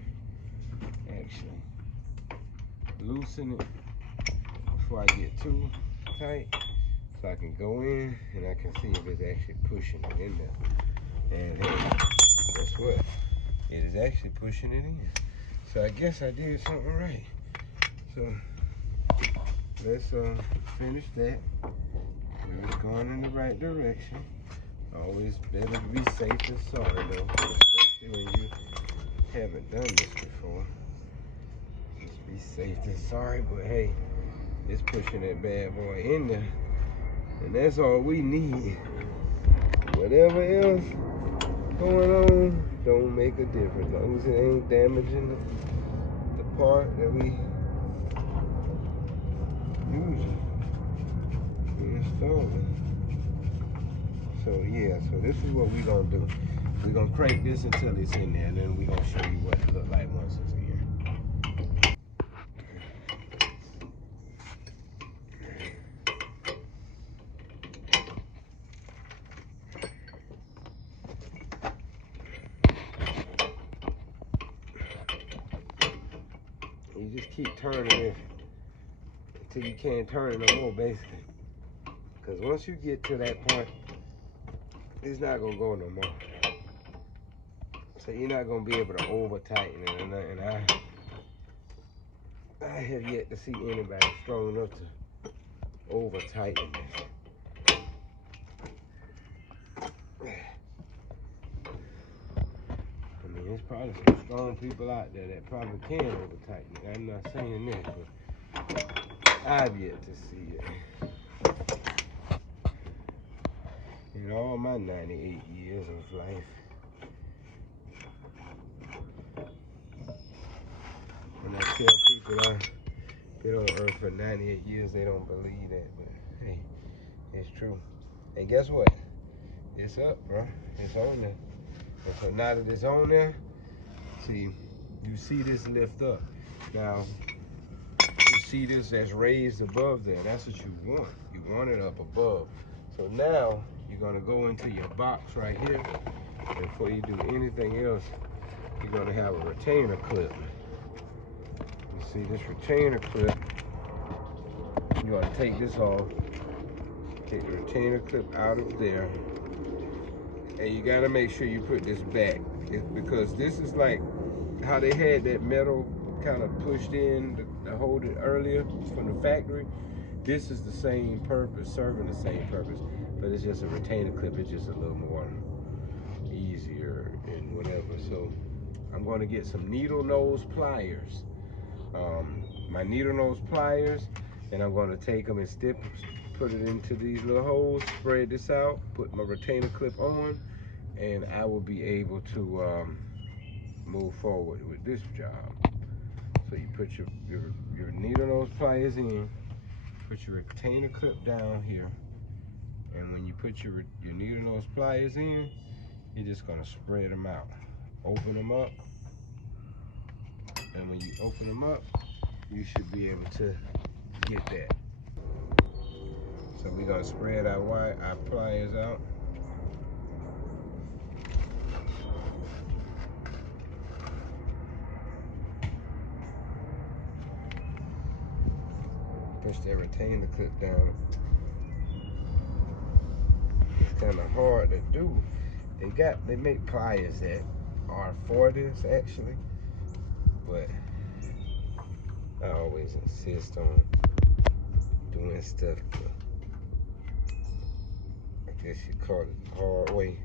Actually, loosen it before I get too tight, so I can go in and I can see if it's actually pushing it in there. And hey, guess what? It is actually pushing it in. So I guess I did something right. So let's finish that. It's going in the right direction. Always better to be safe than sorry, though, especially when you haven't done this before. Just be safe than sorry, but hey, It's pushing that bad boy in there. And that's all we need. Whatever else going on, don't make a difference. As long as it ain't damaging the part that we using, installing. So yeah, so this is what we gonna do. We're gonna crank this until it's in there, and then we're gonna show you what it look like once it's in. You just keep turning it until you can't turn it no more, basically. Because once you get to that point, it's not gonna go no more. So you're not gonna be able to over tighten it or nothing. I have yet to see anybody strong enough to over tighten this. I mean, there's probably some strong people out there that probably can over tighten it. I'm not saying that, but I've yet to see it. In all my 98 years of life. When I tell people I've been on earth for 98 years, they don't believe that, but hey, it's true. And guess what? It's up, bro. It's on there. And so now that it's on there, see, you see this lift up. Now, you see this that's raised above there. That's what you want. You want it up above. So now, you're gonna go into your box right here. And before you do anything else, you're gonna have a retainer clip. You see this retainer clip, you ought to take this off. Take the retainer clip out of there. And you gotta make sure you put this back. Because this is like how they had that metal kind of pushed in to hold it earlier from the factory. This is the same purpose, serving the same purpose, but it's just a retainer clip. It's just a little more easier and whatever. So I'm going to get some needle nose pliers. My needle nose pliers, and I'm going to take them and put it into these little holes, spread this out, put my retainer clip on, and I will be able to move forward with this job. So you put your needle nose pliers in, put your retainer clip down here, and when you put your needle nose pliers in, you're just gonna spread them out. Open them up, and when you open them up, you should be able to get that. So we're gonna spread our pliers out. Push that retainer clip down. It's kind of hard to do. They make pliers that are for this actually, but I always insist on doing stuff I guess you call it the hard way.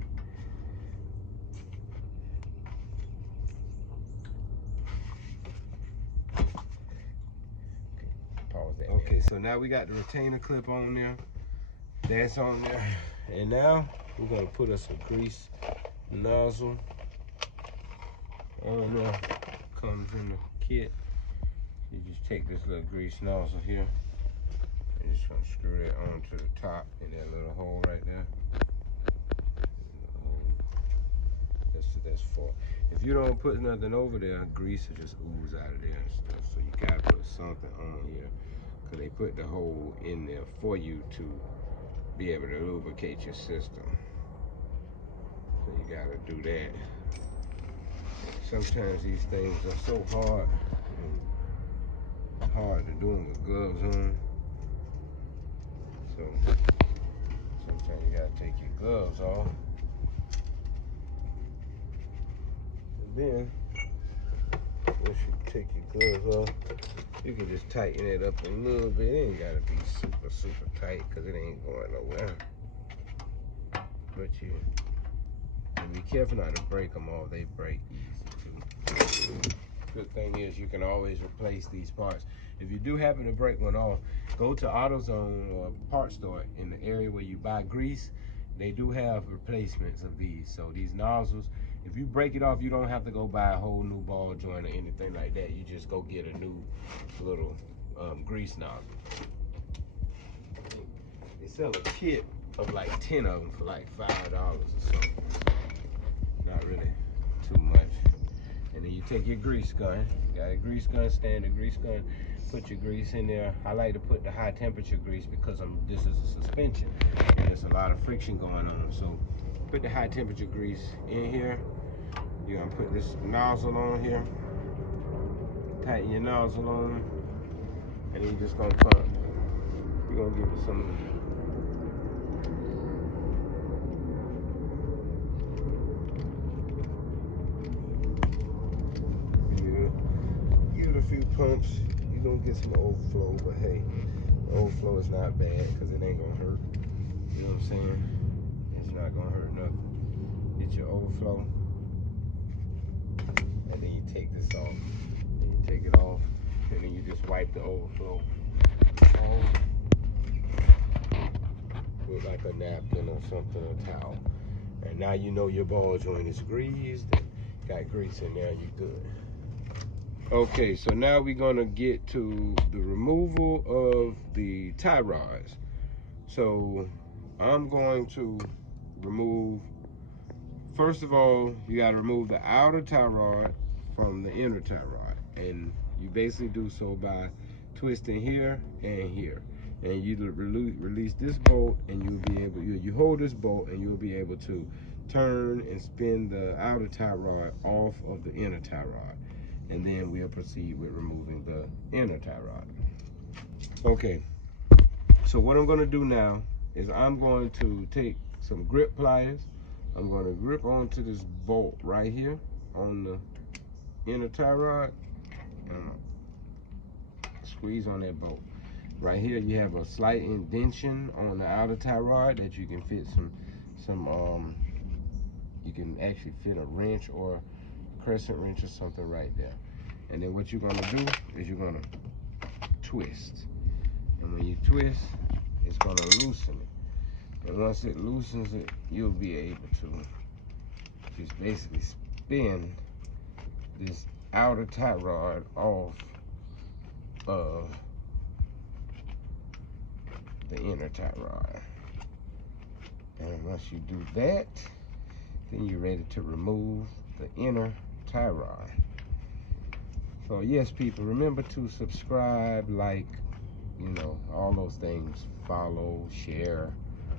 Pause that. Okay, so now we got the retainer clip on there. That's on there. And now we're gonna put us a grease nozzle on there. Comes in the kit. You just take this little grease nozzle here and just gonna screw that onto the top in that little hole right there. That's for. If you don't put nothing over there, grease will just ooze out of there and stuff. So you gotta put something on here, because they put the hole in there for you to be able to lubricate your system. So you gotta do that. Sometimes these things are so hard to do them with gloves on. So sometimes you gotta take your gloves off. And then once you take your gloves off, you can just tighten it up a little bit. It ain't gotta be super tight, because it ain't going nowhere. But you be careful not to break them off. They break easy too. Good thing is you can always replace these parts. If you do happen to break one off, go to AutoZone or part store in the area where you buy grease. They do have replacements of these. So these nozzles, if you break it off, you don't have to go buy a whole new ball joint or anything like that. You just go get a new little grease nozzle. They sell a kit of like 10 of them for like $5 or so. Not really too much. And then you take your grease gun. You got a grease gun, standard grease gun. Put your grease in there. I like to put the high temperature grease because this is a suspension and there's a lot of friction going on. So put the high temperature grease in here. You're gonna put this nozzle on here. Tighten your nozzle on, and then you're just gonna pump. You're gonna give it some. Give it a few pumps. You're gonna get some overflow, but hey, overflow is not bad because it ain't gonna hurt. You know what I'm saying? It's not gonna hurt nothing. Get your overflow, and then you take this off. And you take it off, and then you just wipe the overflow off with like a napkin or something, or towel. And now you know your ball joint is greased and got grease in there, you're good. Okay, so now we're gonna get to the removal of the tie rods. So I'm going to remove, first of all, you gotta remove the outer tie rod from the inner tie rod. And you basically do so by twisting here and here. And you release this bolt, and you'll be able, you hold this bolt and you'll be able to turn and spin the outer tie rod off of the inner tie rod. And then we'll proceed with removing the inner tie rod. Okay, so what I'm gonna do now is I'm going to take some grip pliers. I'm gonna grip onto this bolt right here on the inner tie rod. Squeeze on that bolt. Right here you have a slight indentation on the outer tie rod that you can fit you can actually fit a wrench or crescent wrench or something right there. And then what you're gonna do is you're gonna twist. And when you twist, it's gonna loosen it. And once it loosens it, you'll be able to just basically spin this outer tie rod off of the inner tie rod. And once you do that, then you're ready to remove the inner tie rod. So yes, people, remember to subscribe, like, you know, all those things. Follow, share,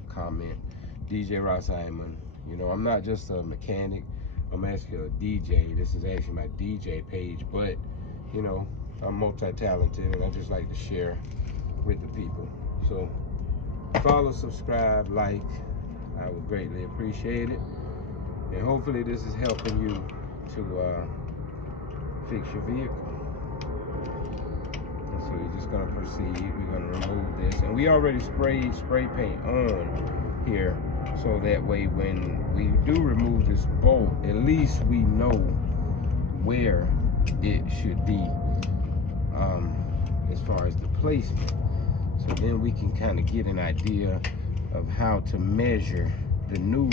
comment. DJ Ross Hyman. You know, I'm not just a mechanic, I'm actually a DJ. This is actually my DJ page, but you know, I'm multi-talented and I just like to share with the people. So follow, subscribe, like, I would greatly appreciate it. And hopefully this is helping you to fix your vehicle. And so you're just gonna proceed. We're gonna remove this. And we already sprayed spray paint on here, so that way when we do remove this bolt, at least we know where it should be as far as the placement. So then we can kind of get an idea of how to measure the new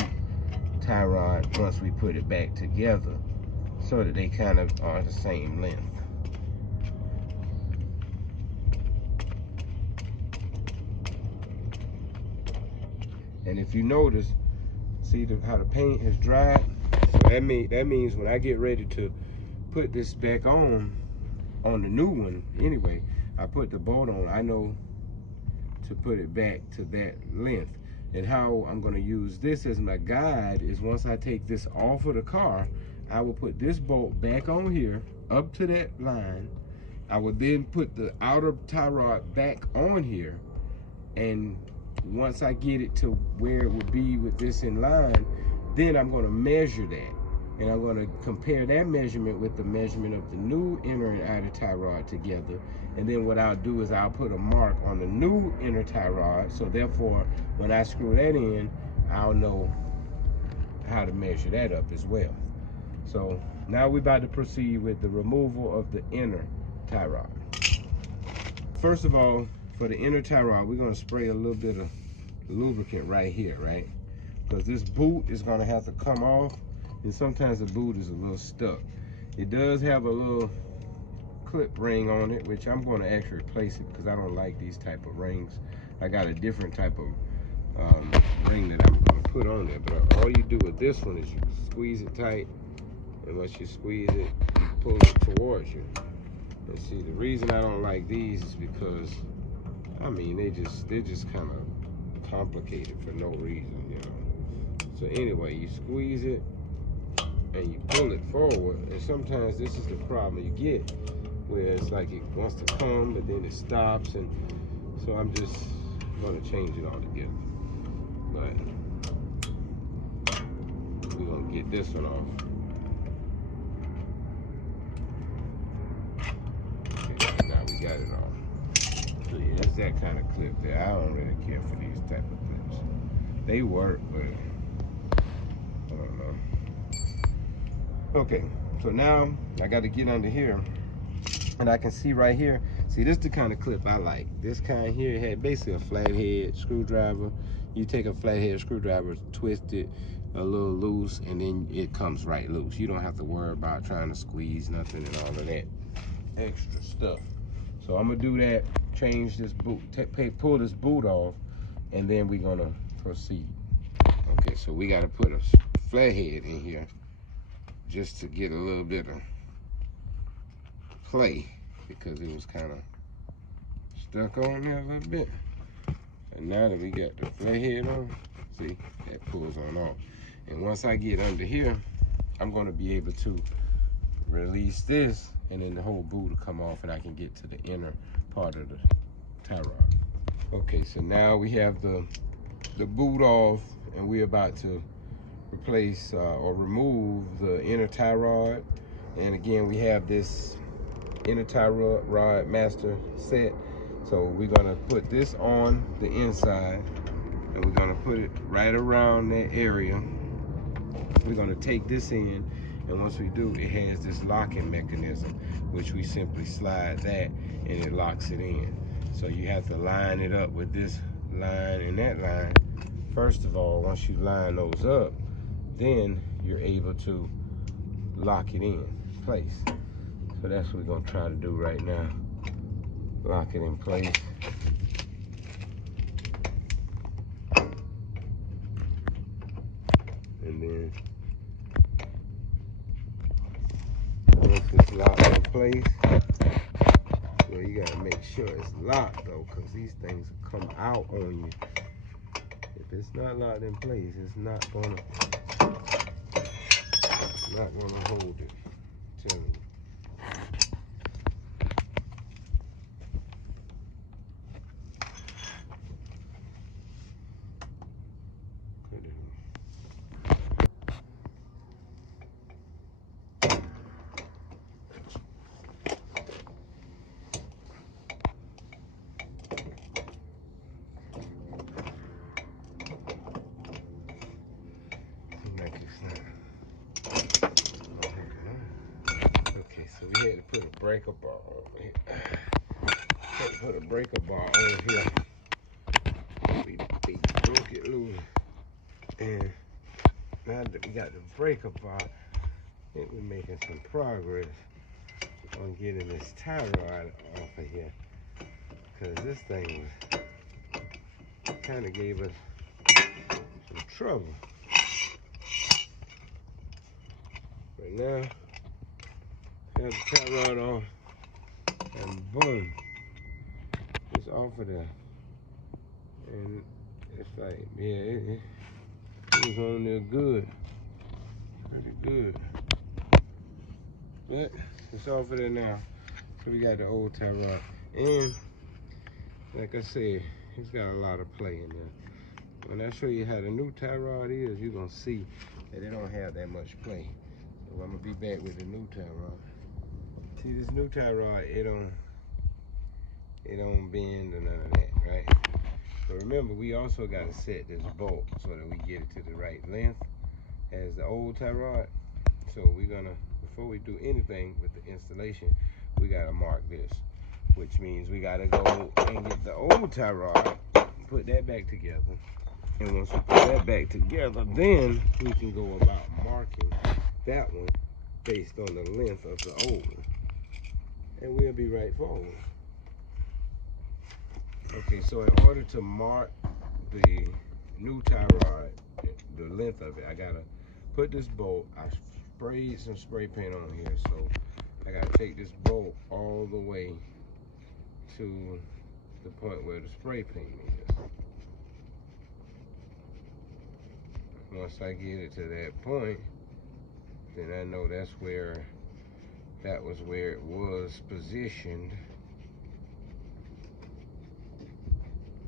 tie rod once we put it back together, so that they kind of are the same length. And if you notice, see how the paint has dried? So that means when I get ready to put this back on the new one, anyway, I put the bolt on, I know to put it back to that length. And how I'm gonna use this as my guide is once I take this off of the car, I will put this bolt back on here, up to that line. I will then put the outer tie rod back on here, and once I get it to where it would be with this in line, then I'm gonna measure that. And I'm gonna compare that measurement with the measurement of the new inner and outer tie rod together. And then what I'll do is I'll put a mark on the new inner tie rod, so therefore when I screw that in, I'll know how to measure that up as well. So now we're about to proceed with the removal of the inner tie rod. First of all, for the inner tie rod, we're gonna spray a little bit of lubricant right here, right? Because this boot is gonna have to come off, and sometimes the boot is a little stuck. It does have a little clip ring on it, which I'm gonna actually replace it because I don't like these type of rings. I got a different type of ring that I'm gonna put on there, but all you do with this one is you squeeze it tight, and once you squeeze it, you pull it towards you. And see, the reason I don't like these is because, I mean, they're just kind of complicated for no reason, you know. So anyway, you squeeze it and you pull it forward, and sometimes this is the problem you get, where it's like it wants to come, but then it stops, and so I'm just gonna change it all together. But we're gonna get this one off. Okay, now we got it off. So yeah, that's that kind of clip there. I don't really care for these type of clips. They work, but I don't know. Okay, so now I got to get under here, and I can see right here. See, this is the kind of clip I like. This kind here had basically a flathead screwdriver. You take a flathead screwdriver, twist it a little loose, and then it comes right loose. You don't have to worry about trying to squeeze nothing and all of that extra stuff. So I'm gonna do that, change this boot, pull this boot off, and then we're gonna proceed. Okay, so we gotta put a flathead in here just to get a little bit of play, because it was kind of stuck on there a little bit. And now that we got the flathead on, see, that pulls on off. And once I get under here, I'm gonna be able to release this, and then the whole boot will come off, and I can get to the inner part of the tie rod. Okay, so now we have the boot off, and we're about to replace or remove the inner tie rod. And again, we have this inner tie rod master set. So we're gonna put this on the inside, and we're gonna put it right around that area. We're gonna take this in, and once we do, it has this locking mechanism, which we simply slide that and it locks it in. So you have to line it up with this line and that line. First of all, once you line those up, then you're able to lock it in place. So that's what we're gonna try to do right now. Lock it in place. And then once it's locked in place, well, you gotta make sure it's locked though, because these things will come out on you. If it's not locked in place, it's not gonna hold it. I'm telling you. Okay, so we had to put a breaker bar over here. Had to put a breaker bar over here. We broke it loose, and now that we got the breaker bar, I think we're making some progress on getting this tie rod off of here, because this thing kind of gave us some trouble. But now, have the tie rod on, and boom, it's off of there. And it's like, yeah, it was on there good, pretty good. But it's off of there now. So we got the old tie rod. And like I said, it's got a lot of play in there. When I show you how the new tie rod is, you're gonna see that it don't have that much play. So I'm gonna be back with the new tie rod. See, this new tie rod, it don't bend or none of that, right? So remember, we also got to set this bolt so that we get it to the right length as the old tie rod. So we're gonna, before we do anything with the installation, we gotta mark this. which means we gotta go and get the old tie rod, put that back together. And once we put that back together, then we can go about marking that one based on the length of the old one. And we'll be right forward. Okay, so in order to mark the new tie rod, the length of it, I gotta put this bolt. I sprayed some spray paint on here, so I gotta take this bolt all the way to the point where the spray paint is. Once I get it to that point, then I know that was where it was positioned.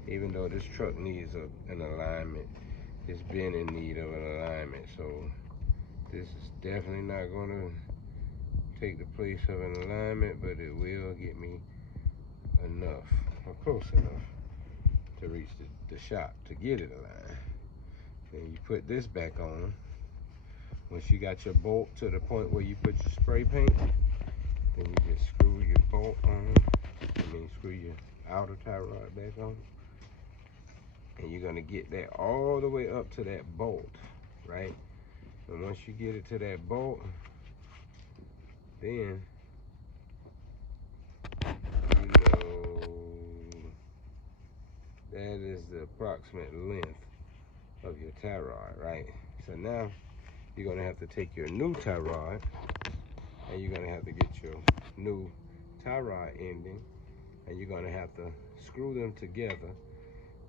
Even though this truck needs an alignment, it's been in need of an alignment, so this is definitely not going to take the place of an alignment, but it will get me enough, or close enough, to reach the shop to get it aligned. Then you put this back on. Once you got your bolt to the point where you put your spray paint, then you just screw your bolt on, and then screw your outer tie rod back on. And you're gonna get that all the way up to that bolt, right? And once you get it to that bolt, then you know that is the approximate length of your tie rod, right? So now you're gonna have to take your new tie rod, and you're gonna have to get your new tie rod ending, and you're gonna have to screw them together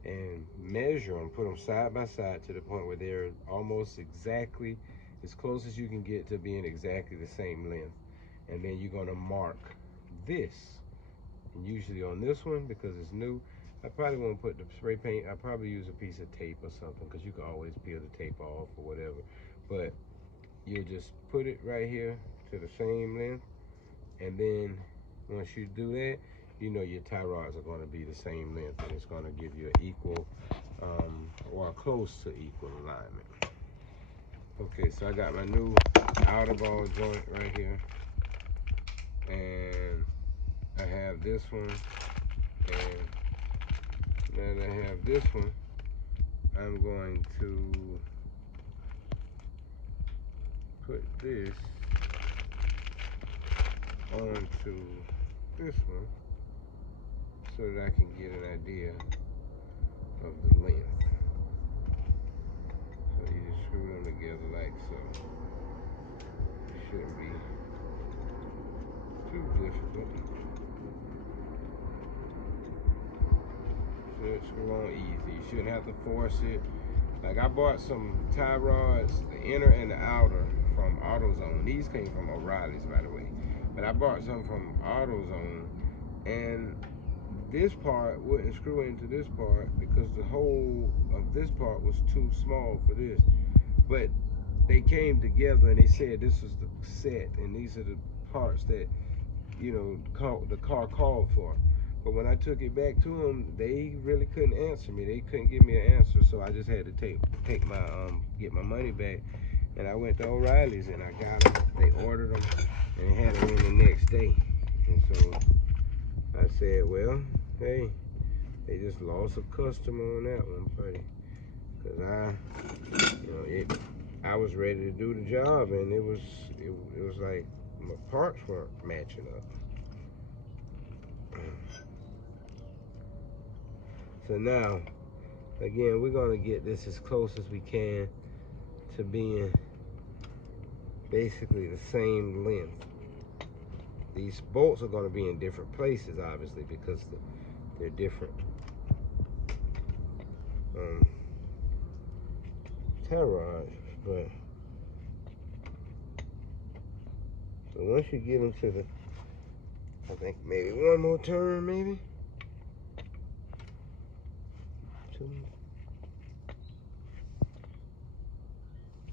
and measure them, put them side by side to the point where they're almost exactly as close as you can get to being exactly the same length. And then you're gonna mark this. And usually on this one, because it's new, I probably won't put the spray paint. I'll probably use a piece of tape or something, because you can always peel the tape off or whatever. But you just put it right here to the same length, and then once you do that, you know your tie rods are going to be the same length, and it's going to give you an equal or close to equal alignment. Okay, so I got my new outer ball joint right here, and I have this one, and then I have this one. I'm going to put this onto this one so that I can get an idea of the length. So you just screw them together like so. It shouldn't be too difficult. Should screw on easy. You shouldn't have to force it. Like I bought some tie rods, the inner and the outer, from AutoZone. These came from O'Reilly's, by the way. But I bought some from AutoZone, and this part wouldn't screw into this part because the hole of this part was too small for this. But they came together and they said this was the set, and these are the parts that, you know, the car called for. But when I took it back to them, they really couldn't answer me. They couldn't give me an answer, so I just had to take my get my money back. And I went to O'Reilly's and I got them. They ordered them and had them in the next day. And so I said, well, hey, they just lost a customer on that one, buddy. Cause I was ready to do the job, and it was like my parts weren't matching up. So now, again, we're gonna get this as close as we can to being basically the same length. These bolts are gonna be in different places, obviously, because they're different tie rods, but so once you get them to the, I think maybe one more turn, maybe.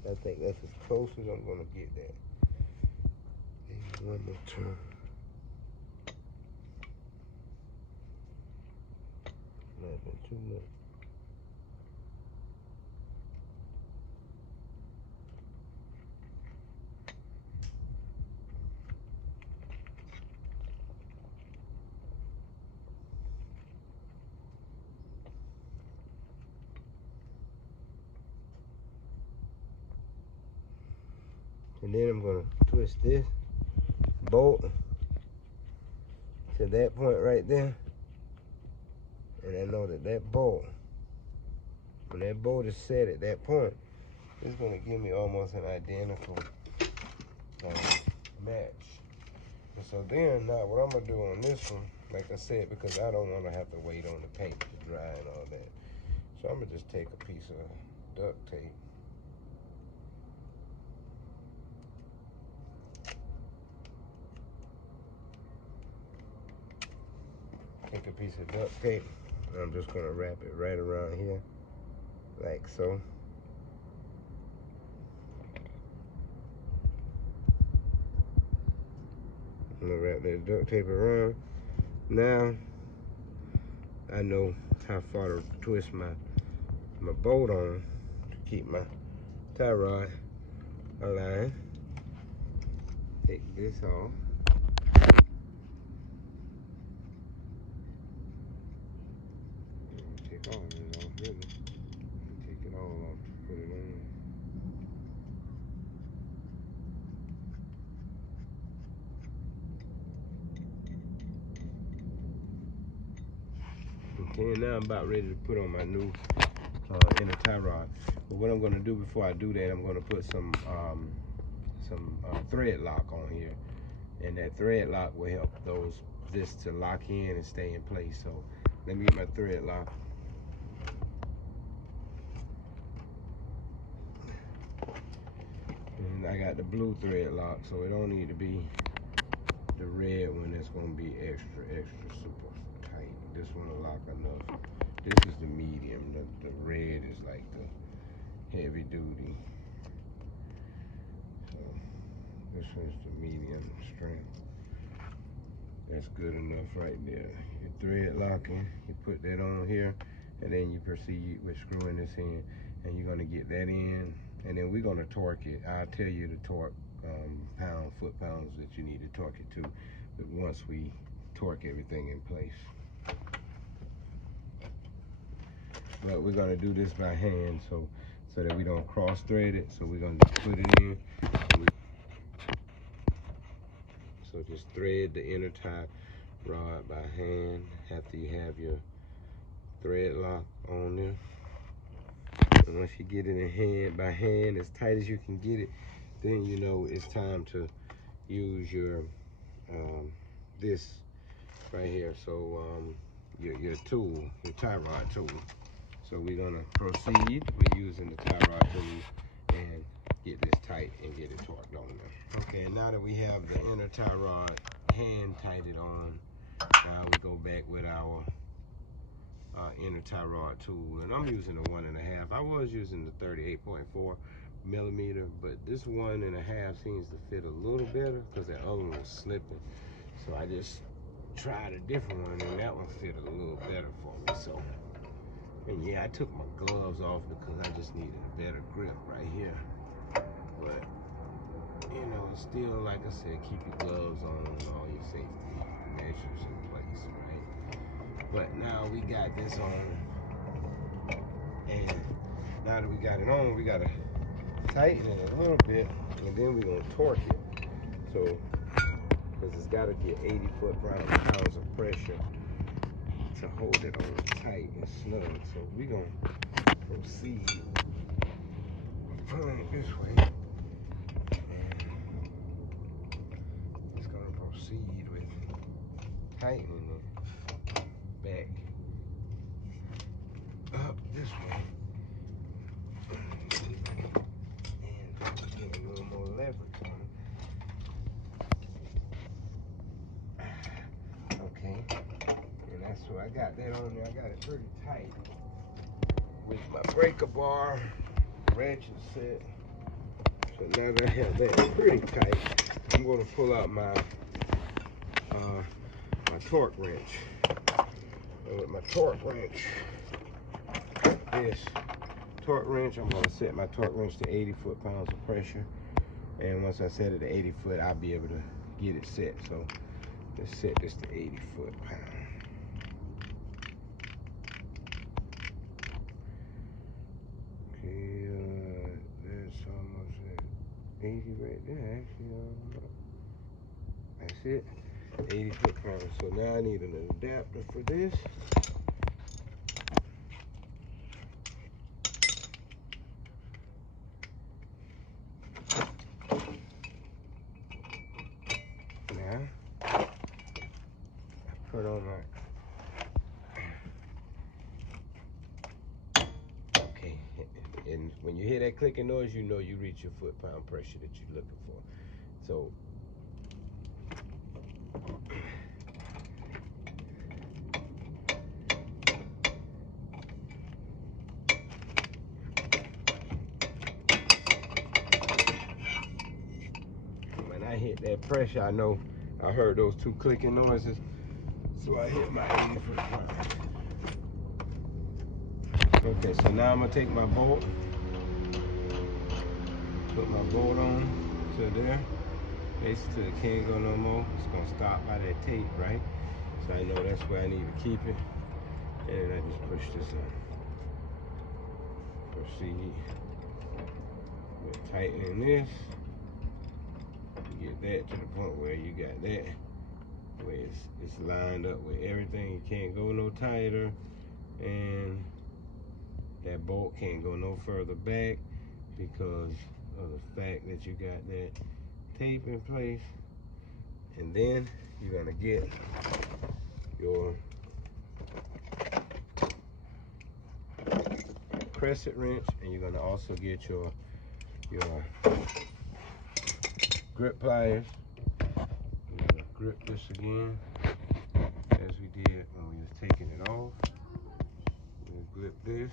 I think that's as close as I'm gonna get that. Maybe one more turn. Might have been too much. And then I'm gonna twist this bolt to that point right there. And I know that that bolt, when that bolt is set at that point, it's gonna give me almost an identical match. And so then now what I'm gonna do on this one, like I said, because I don't wanna have to wait on the paint to dry and all that. So I'm gonna just take a piece of duct tape. Take a piece of duct tape, and I'm just gonna wrap it right around here, like so. I'm gonna wrap that duct tape around. Now, I know how far to twist my bolt on to keep my tie rod aligned. Take this off. Take all of it off, really. Take it all off to put it on. Okay, now I'm about ready to put on my new inner tie rod. But what I'm going to do before I do that, I'm going to put some thread lock on here, and that thread lock will help this to lock in and stay in place. So let me get my thread lock. And I got the blue thread lock, so it don't need to be the red one. That's going to be extra super tight. This one will lock enough. This is the medium. The red is like the heavy duty. So this one's the medium strength. That's good enough right there. Your thread locking, you put that on here, and then you proceed with screwing this in, and you're gonna get that in, and then we're gonna torque it. I'll tell you the torque foot-pounds that you need to torque it to, but once we torque everything in place. But we're gonna do this by hand so that we don't cross thread it. So we're gonna put it in. So just thread the inner tie rod by hand after you have your thread lock on there. And once you get it in hand by hand, as tight as you can get it, then you know it's time to use your this right here. So your tool, your tie rod tool. So we're gonna proceed with using the tie rod tool and get this tight and get it torqued on there. Okay, now that we have the inner tie rod hand tighted on, now we go back with our inner tie rod tool, and I'm using the 1.5. I was using the 38.4 millimeter, but this 1.5 seems to fit a little better because that other one was slipping. So I just tried a different one, and that one fit a little better for me. So, and yeah, I took my gloves off because I just needed a better grip right here. But you know, still, like I said, keep your gloves on and all your safety measures in place, right? But now we got this on, and now that we got it on, we gotta tighten it a little bit, and then we're gonna torque it. So, because it's gotta get 80 foot-pounds of pressure to hold it on tight and snug. So we're gonna proceed pulling it this way. Proceed with tightening it back up this way, and get a little more leverage on it. Okay, and that's what I got that on there. I got it pretty tight with my breaker bar, ratchet set. So now that I have that pretty tight, I'm going to pull out my torque wrench. And with my torque wrench, this torque wrench, I'm going to set my torque wrench to 80 foot-pounds of pressure. And once I set it to 80 foot, I'll be able to get it set. So let's set this to 80 foot-pounds. Okay, that's almost at 80 right there, actually. That's it. 80 foot-pounds. So now I need an adapter for this. Now I put on my and when you hear that clicking noise, you know you reach your foot-pound pressure that you're looking for. So when I hit that pressure, I know I heard those two clicking noises. So I hit my 80 foot-pound. Okay, so now I'm gonna take my bolt, put my bolt on to there. Basically, it can't go no more. It's gonna stop by that tape, right? So I know that's where I need to keep it. And then I just push this in. Proceed with tightening this. Get that to the point where you got that, where it's lined up with everything. You can't go no tighter, and that bolt can't go no further back because of the fact that you got that tape in place. And then you're gonna get your crescent wrench, and you're gonna also get your grip pliers. We're gonna grip this again as we did when we was taking it off. We'll grip this.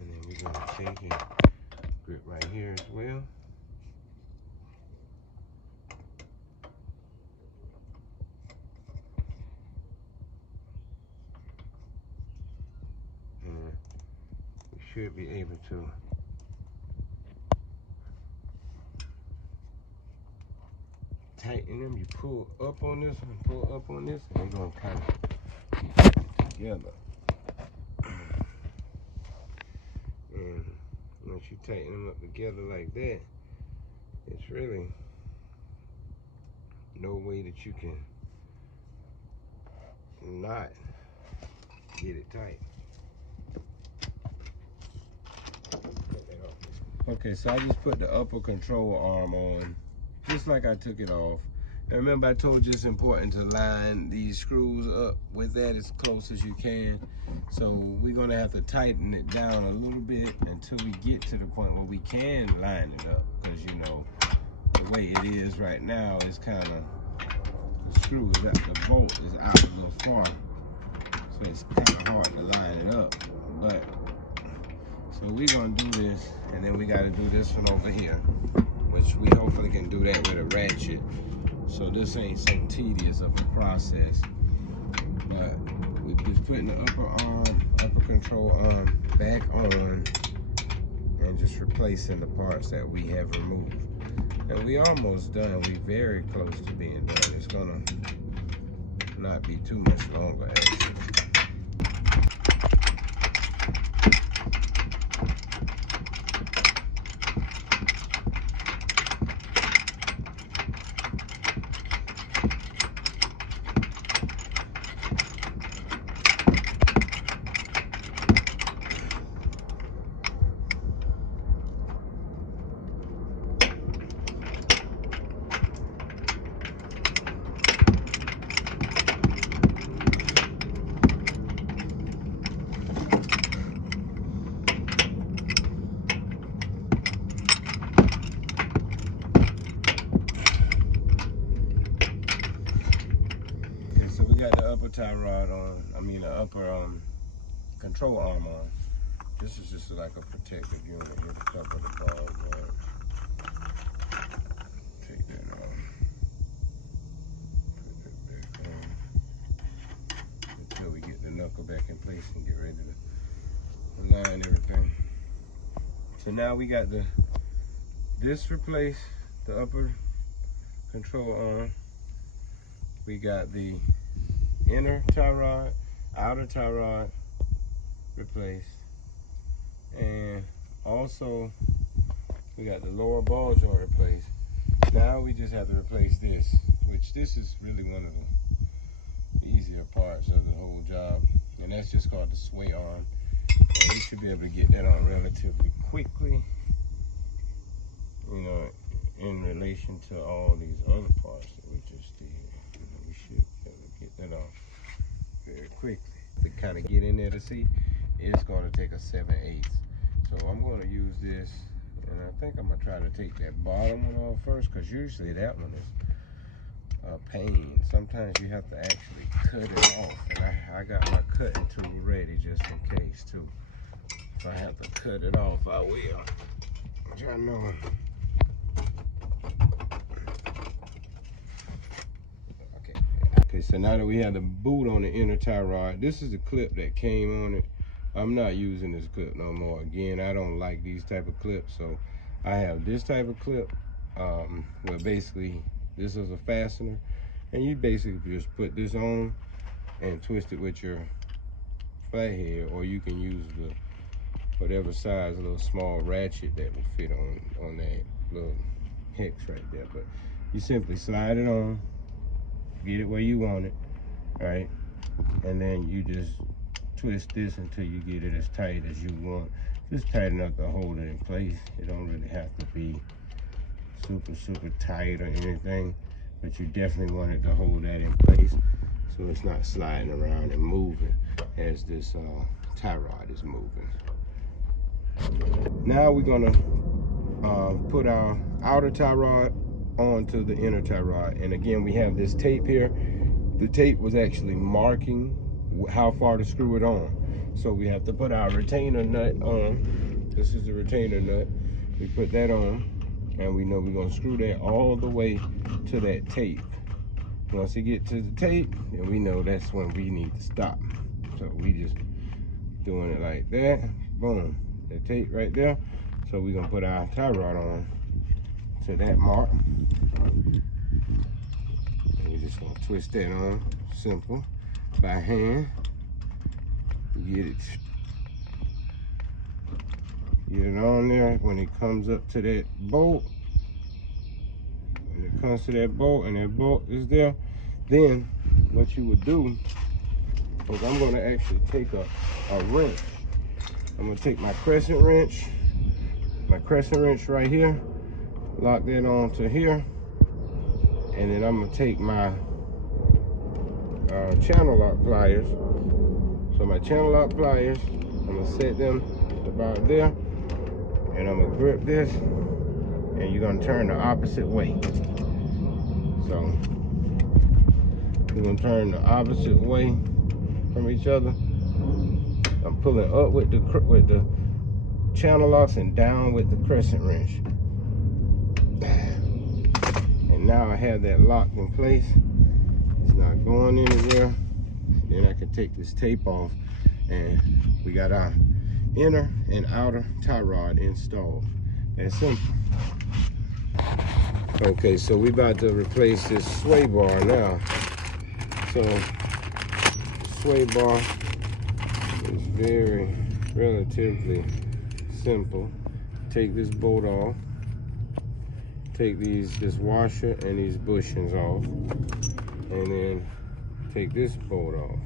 And then we're gonna take and grip right here as well. And we should be able to tighten them. You pull up on this one, pull up on this, and they're gonna kind of keep together. And once you tighten them up together like that, it's really no way that you can not get it tight. Okay, so I just put the upper control arm on, just like I took it off. And remember, I told you it's important to line these screws up with that as close as you can. So we're gonna have to tighten it down a little bit until we get to the point where we can line it up. Because you know, the way it is right now is kind of, the screw is out, the bolt is out a little far. So it's kind of hard to line it up. But, so we're gonna do this, and then we gotta do this one over here, which we hopefully can do that with a ratchet. So this ain't so tedious of a process. But we're just putting the upper control arm back on and just replacing the parts that we have removed. And we almost done. We very close to being done. It's gonna not be too much longer actually. Got the upper tie rod on, the upper control arm on. This is just like a protective unit here to cover the ball guard. Take that off. Put that back on until we get the knuckle back in place and get ready to align everything. So now we got this replaced, the upper control arm. We got the inner tie rod, outer tie rod replaced, Also, we got the lower ball joint replaced. Now we just have to replace this, which this is really one of the easier parts of the whole job, and that's just called the sway arm. And we should be able to get that on relatively quickly, you know, in relation to all these other parts that we just did. We should be able to get that off very quickly. To kind of get in there to see, it's going to take a 7/8. So I'm going to use this, and I think I'm going to try to take that bottom one off first, because usually that one is a pain. Sometimes you have to actually cut it off, and I got my cutting tool ready just in case too. If I have to cut it off, I will. I know. Okay, so now that we have the boot on the inner tie rod, this is the clip that came on it. I'm not using this clip no more. Again, I don't like these type of clips, so I have this type of clip where basically this is a fastener, and you basically just put this on and twist it with your flathead, or you can use the whatever size little small ratchet that will fit on that little hex right there. But you simply slide it on, get it where you want it, right? And then you just twist this until you get it as tight as you want. Just tight enough to hold it in place. It don't really have to be super tight or anything, but you definitely want it to hold that in place so it's not sliding around and moving as this tie rod is moving. Now we're gonna put our outer tie rod onto the inner tie rod, and again we have this tape here. The tape was actually marking how far to screw it on, so we have to put our retainer nut on. This is the retainer nut. We put that on, and we know we're gonna screw that all the way to that tape. Once you get to the tape, then we know that's when we need to stop. So we just doing it like that. Boom, the tape right there. So we're gonna put our tie rod on to that mark. And we're just gonna twist that on, simple, by hand. Get it on there. When it comes up to that bolt, when it comes to that bolt and that bolt is there, then what you would do is I'm gonna actually take a wrench. I'm gonna take my crescent wrench right here, lock that onto here, and then I'm gonna take my channel lock pliers. So my channel lock pliers, I'm gonna set them about there, and I'm gonna grip this, and you're gonna turn the opposite way. So we're gonna turn the opposite way from each other. I'm pulling up with the channel locks and down with the crescent wrench. And now I have that locked in place. It's not going anywhere. Then I can take this tape off, and we got our inner and outer tie rod installed. That's simple. Okay, so we about to replace this sway bar now. So the sway bar is very relatively simple. Take this bolt off, take this washer and these bushings off, and then take this bolt off,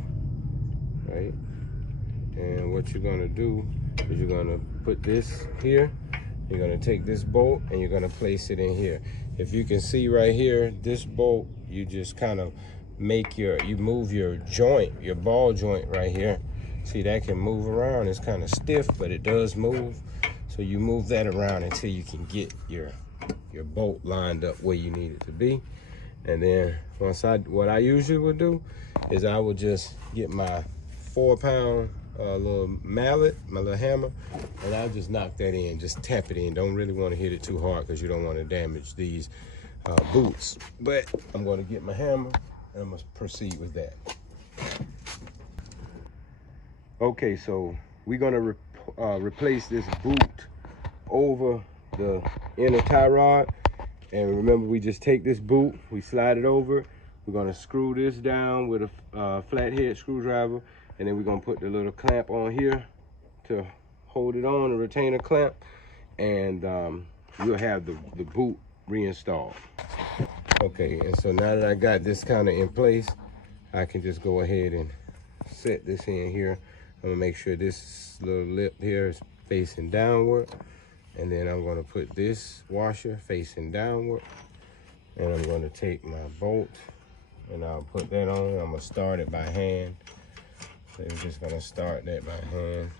right? And what you're gonna do is you're gonna put this here, you're gonna take this bolt and you're gonna place it in here. If you can see right here, this bolt, you just kind of you move your joint, your ball joint right here. See, that can move around. It's kind of stiff, but it does move. So you move that around until you can get your bolt lined up where you need it to be. And then what I usually would do is I would just get my 4-pound little mallet, my little hammer, and I'll just knock that in, just tap it in. Don't really want to hit it too hard because you don't want to damage these boots. But I'm going to get my hammer and I'm going to proceed with that. Okay, so we're going to replace this boot over the inner tie rod. And remember, we just take this boot, we slide it over. We're gonna screw this down with a flathead screwdriver, and then we're gonna put the little clamp on here to hold it on, a retainer clamp. and you'll have the boot reinstalled. Okay, and so now that I got this kind of in place, I can just go ahead and set this in here. I'm gonna make sure this little lip here is facing downward, and then I'm gonna put this washer facing downward, and I'm gonna take my bolt and I'll put that on. I'm gonna start it by hand. So I'm just gonna start that by hand,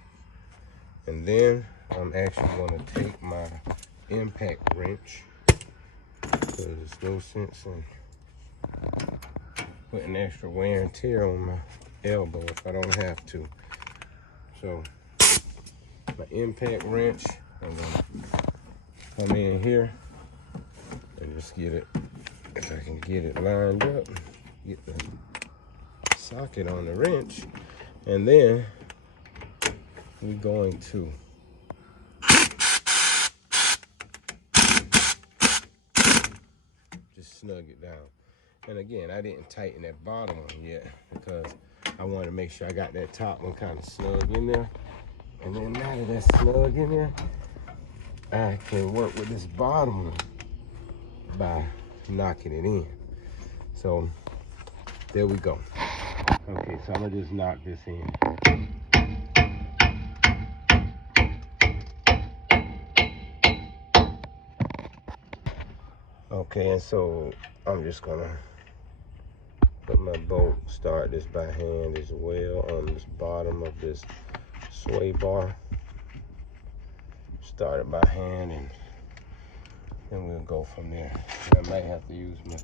and then I'm actually gonna take my impact wrench, because there's no sense in putting extra wear and tear on my elbow if I don't have to. So my impact wrench, I'm gonna come in here and just get it, if I can get it lined up, get the socket on the wrench, and then we're going to just snug it down. And again, I didn't tighten that bottom one yet because I wanted to make sure I got that top one kind of snug in there. And then now that that's snug in there, I can work with this bottom one by knocking it in. So there we go. Okay, so I'm gonna just knock this in. Okay, and so I'm just gonna put my bolt, start this by hand as well on this bottom of this sway bar. Start it by hand, and then we'll go from there. And I might have to use my,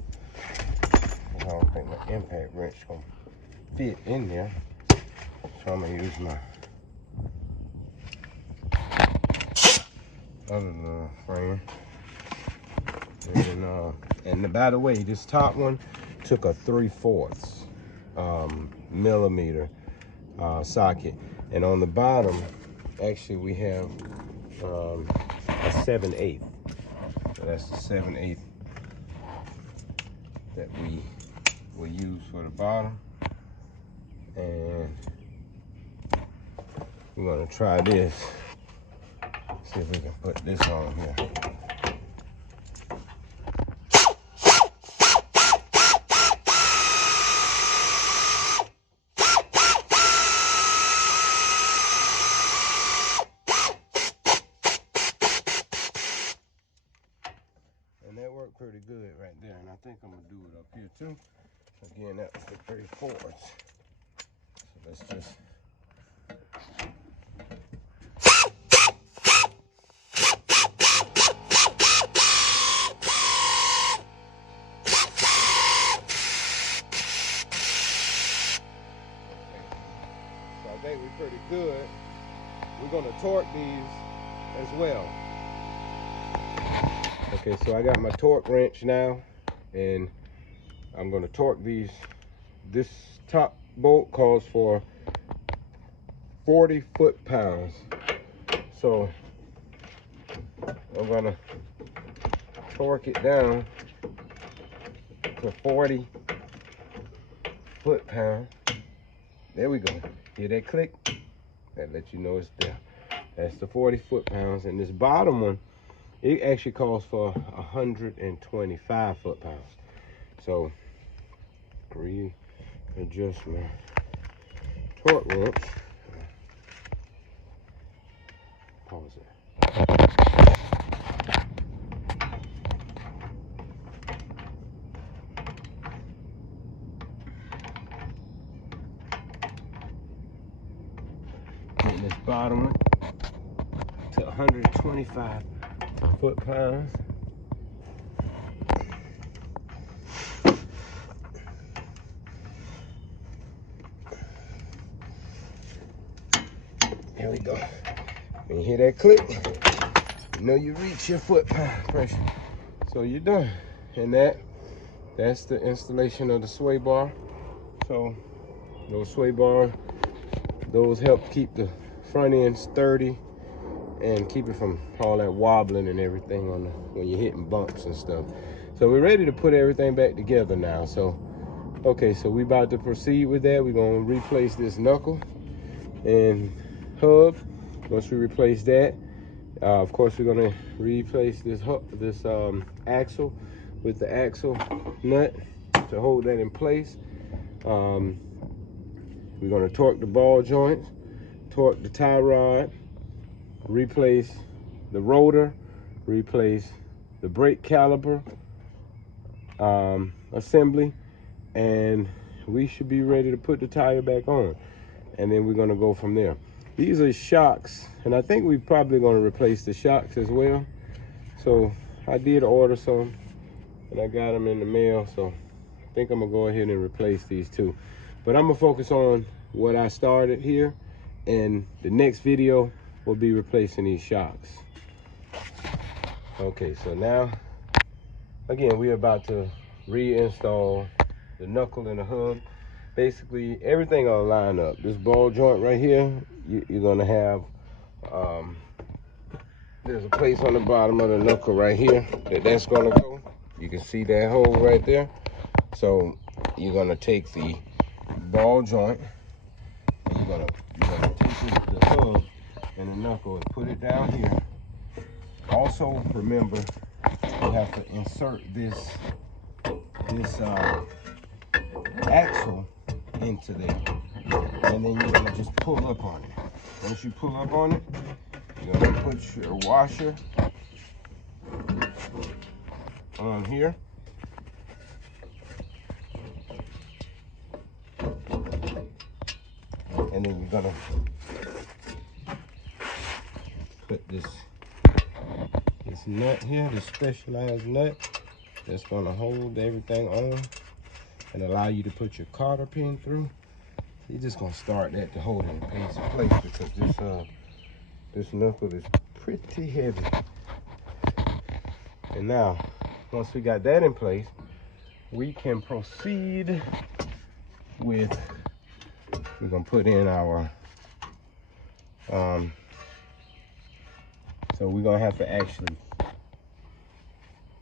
I don't think my impact wrench gonna fit in there, so I'm gonna use my other little frame. And by the way, this top one took a 3/4 millimeter socket, and on the bottom, actually we have a 7/8. So that's the 7/8 that we will use for the bottom. And we're gonna try this. See if we can put this on here. And that worked pretty good right there. And I think I'm gonna do it up here too. Again, that was the 3/4. So let's just I think we're pretty good. We're gonna torque these as well. Okay, so I got my torque wrench now, and I'm gonna torque these. This top bolt calls for 40 foot-pounds. So I'm gonna torque it down to 40 foot-pounds. There we go. Hear that click? That lets you know it's there. That's the 40 foot-pounds. And this bottom one, it actually calls for 125 foot-pounds. So readjust my torque wrench. Pause it. Getting this bottom one to 125 foot-pounds. There we go. When you hear that click, you know you reach your foot-pound pressure. So you're done. And that's the installation of the sway bar. So those sway bars, those help keep the front end sturdy and keep it from all that wobbling and everything on when you're hitting bumps and stuff. So we're ready to put everything back together now. So okay, so we about to proceed with that. We're gonna replace this knuckle and hub. Once we replace that, Of course, we're gonna replace this axle with the axle nut to hold that in place. We're gonna torque the ball joints, torque the tie rod, replace the rotor, replace the brake caliper assembly, and we should be ready to put the tire back on. And then we're gonna go from there. These are shocks, and I think we're probably gonna replace the shocks as well. So I did order some, and I got them in the mail, so I think I'm gonna go ahead and replace these two. But I'm gonna focus on what I started here, and the next video will be replacing these shocks. Okay, so now, again, we're about to reinstall the knuckle and the hub. Basically, everything will line up. This ball joint right here, you're gonna have, there's a place on the bottom of the knuckle right here that's gonna go. You can see that hole right there. So you're gonna take the ball joint, and you're gonna take the hub and the knuckle and put it down here. Also, remember, you have to insert this axle into there, and then you're gonna just pull up on it. Once you pull up on it, you're gonna put your washer on here, and then you're gonna put this nut here, this specialized nut that's gonna hold everything on and allow you to put your cotter pin through. You're just gonna start that to hold it in place because this knuckle is pretty heavy. And now, once we got that in place, we can proceed with, we're gonna put in our, so we're gonna have to actually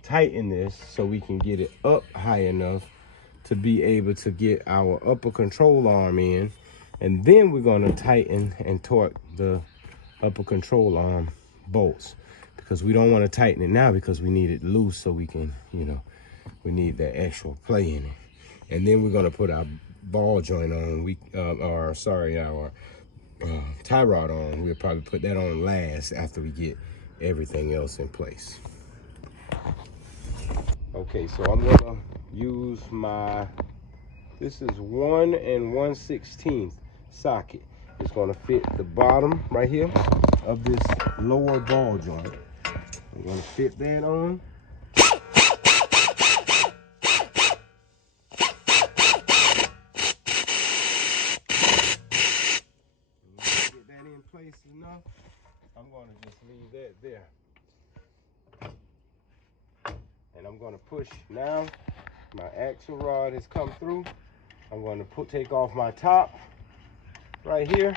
tighten this so we can get it up high enough to be able to get our upper control arm in, and then we're going to tighten and torque the upper control arm bolts, because we don't want to tighten it now because we need it loose so we can, you know, we need that actual play in it. And then we're going to put our ball joint on, our tie rod on. We'll probably put that on last after we get everything else in place. Okay, so I'm gonna use this is 1 1/16 socket. It's gonna fit the bottom right here of this lower ball joint. I'm gonna fit that on. Get that in place enough. I'm gonna just leave that there. And I'm gonna push now. My axle rod has come through. I'm gonna take off my top right here,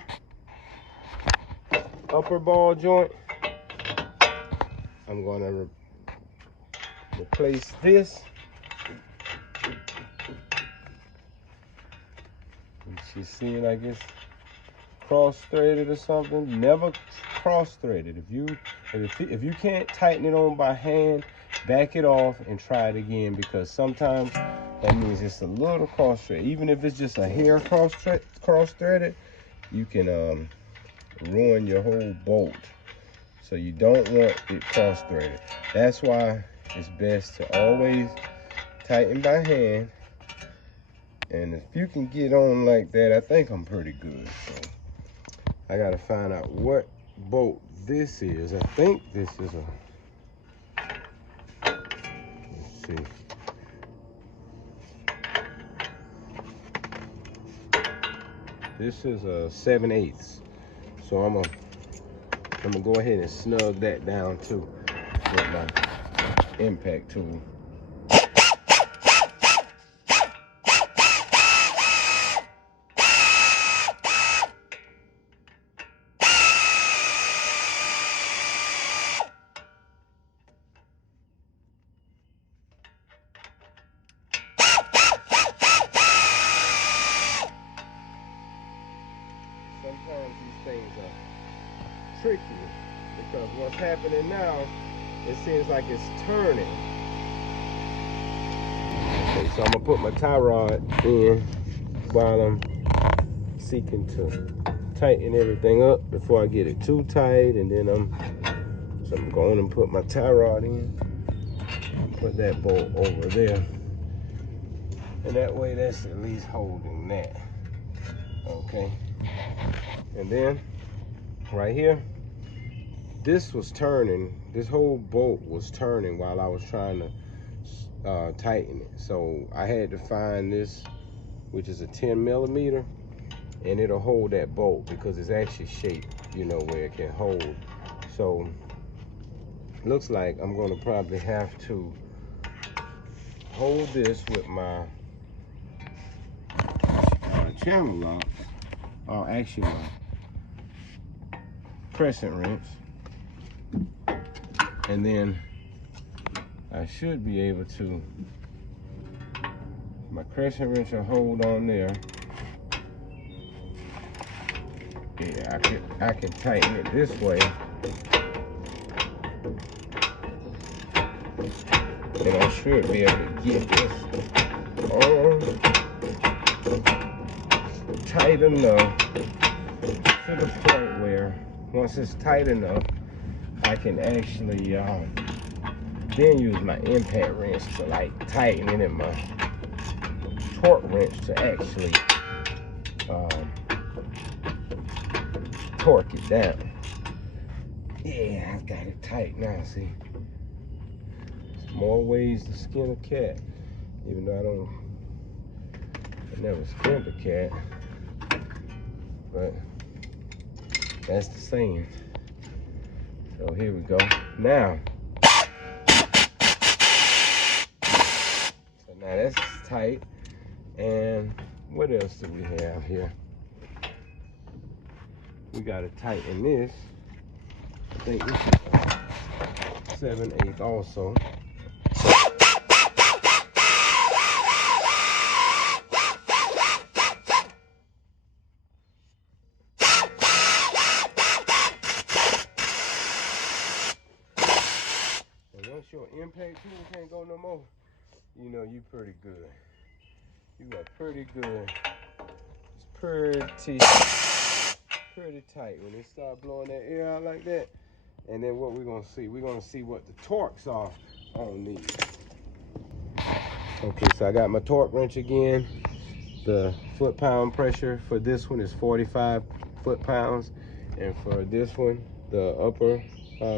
upper ball joint. I'm gonna replace this. You see it, I guess, cross-threaded or something. Never cross-threaded. If you can't tighten it on by hand, back it off and try it again, because sometimes that means it's a little cross-threaded. Even if it's just a hair cross-threaded, you can ruin your whole bolt. So you don't want it cross-threaded. That's why it's best to always tighten by hand. And if you can get on like that, I think I'm pretty good. So I gotta find out what bolt this is. I think this is let's see. This is a 7/8. So I'm gonna go ahead and snug that down too with my impact tool. Sometimes these things are tricky because what's happening now, it seems like it's turning. Okay, so I'm gonna put my tie rod in while I'm seeking to tighten everything up before I get it too tight, and then I'm going and put my tie rod in, put that bolt over there, and that way that's at least holding that. Okay, and then right here, this was turning, this whole bolt was turning while I was trying to tighten it. So I had to find this, which is a 10 millimeter, and it'll hold that bolt because it's actually shaped, you know, where it can hold. So looks like I'm gonna probably have to hold this with my channel locks, or actually my crescent wrench, and then I should be able to, my crescent wrench will hold on there. Yeah, I can tighten it this way, and I should be able to get this on tight enough to the point where once it's tight enough, I can actually then use my impact wrench to like tighten it, and my torque wrench to actually torque it down. Yeah, I've got it tight now, see? There's more ways to skin a cat, even though I never skinned a cat, but that's the saying. So here we go. Now, so now that's tight. And what else do we have here? We gotta tighten this. I think this is 7/8 also. And once your impact tool can't go no more, you know you pretty good. You got pretty good. It's pretty tight when they start blowing that air out like that. And then what we're gonna see what the torques are on these. Okay, so I got my torque wrench again. The foot-pound pressure for this one is 45 foot-pounds, and for this one, the upper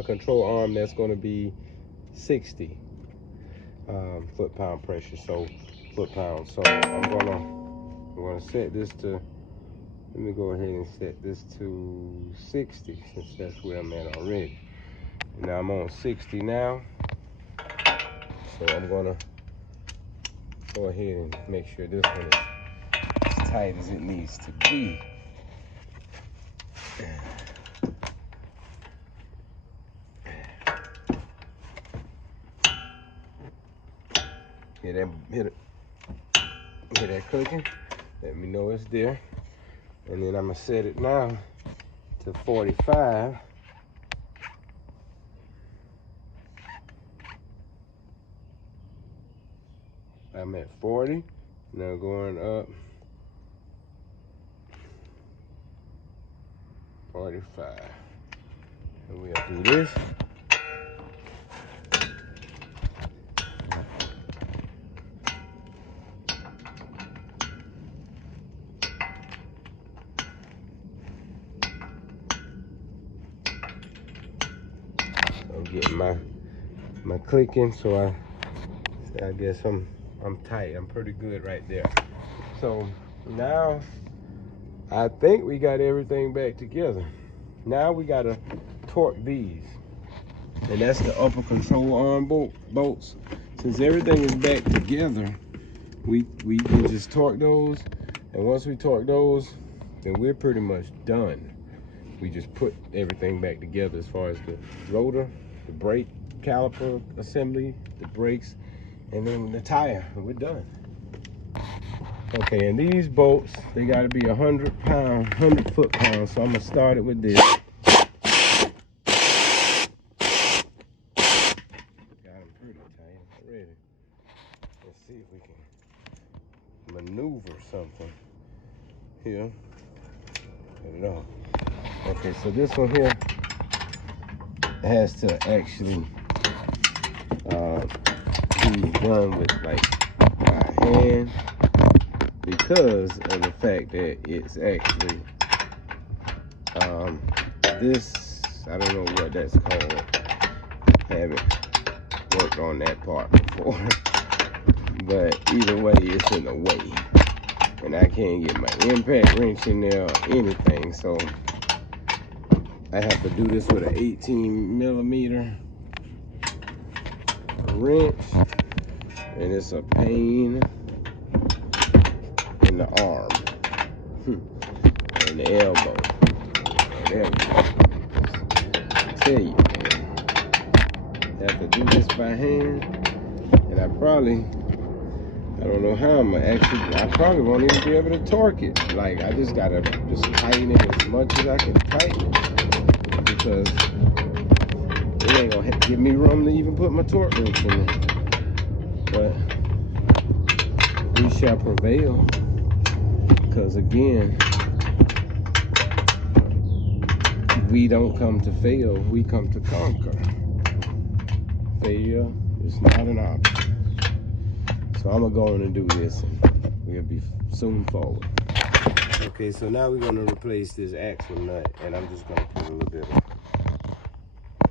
control arm, that's going to be 60 foot-pound pressure. So foot-pounds. So I'm gonna set this to. Let me go ahead and set this to 60 since that's where I'm at already. Now I'm on 60 now. So I'm gonna go ahead and make sure this one is as tight as it needs to be. Hear that clicking? Let me know it's there. And then I'm gonna set it now to 45. I'm at 40. Now going up 45. And we'll do this. I'm getting my clicking, so I guess I'm tight. I'm pretty good right there. So now I think we got everything back together. Now we gotta torque these, and that's the upper control arm bolts. Since everything is back together, we can just torque those, and once we torque those, then we're pretty much done. We just put everything back together as far as the rotor, the brake caliper assembly, the brakes, and then the tire, and we're done. Okay, and these bolts, they gotta be 100 foot-pounds, so I'm gonna start it with this. tight already. Let's see if we can maneuver something here. Put it on. Okay, so this one here has to actually be done with like by hand because of the fact that it's actually this, I don't know what that's called. Haven't worked on that part before. But either way, it's in the way. And I can't get my impact wrench in there or anything. So I have to do this with an 18mm wrench. And it's a pain in the arm. And the elbow. There we go. I tell you, man. I have to do this by hand. And I don't know how I'm gonna actually, I probably won't even be able to torque it. Like, I just gotta tighten it as much as I can tighten it. Because it ain't gonna give me room to even put my torque wrench in it. But we shall prevail. Because again, we don't come to fail, we come to conquer. Failure is not an option. So I'm gonna go on and do this, and we'll be soon forward. Okay, so now we're gonna replace this axle nut, and I'm just gonna put a little bit of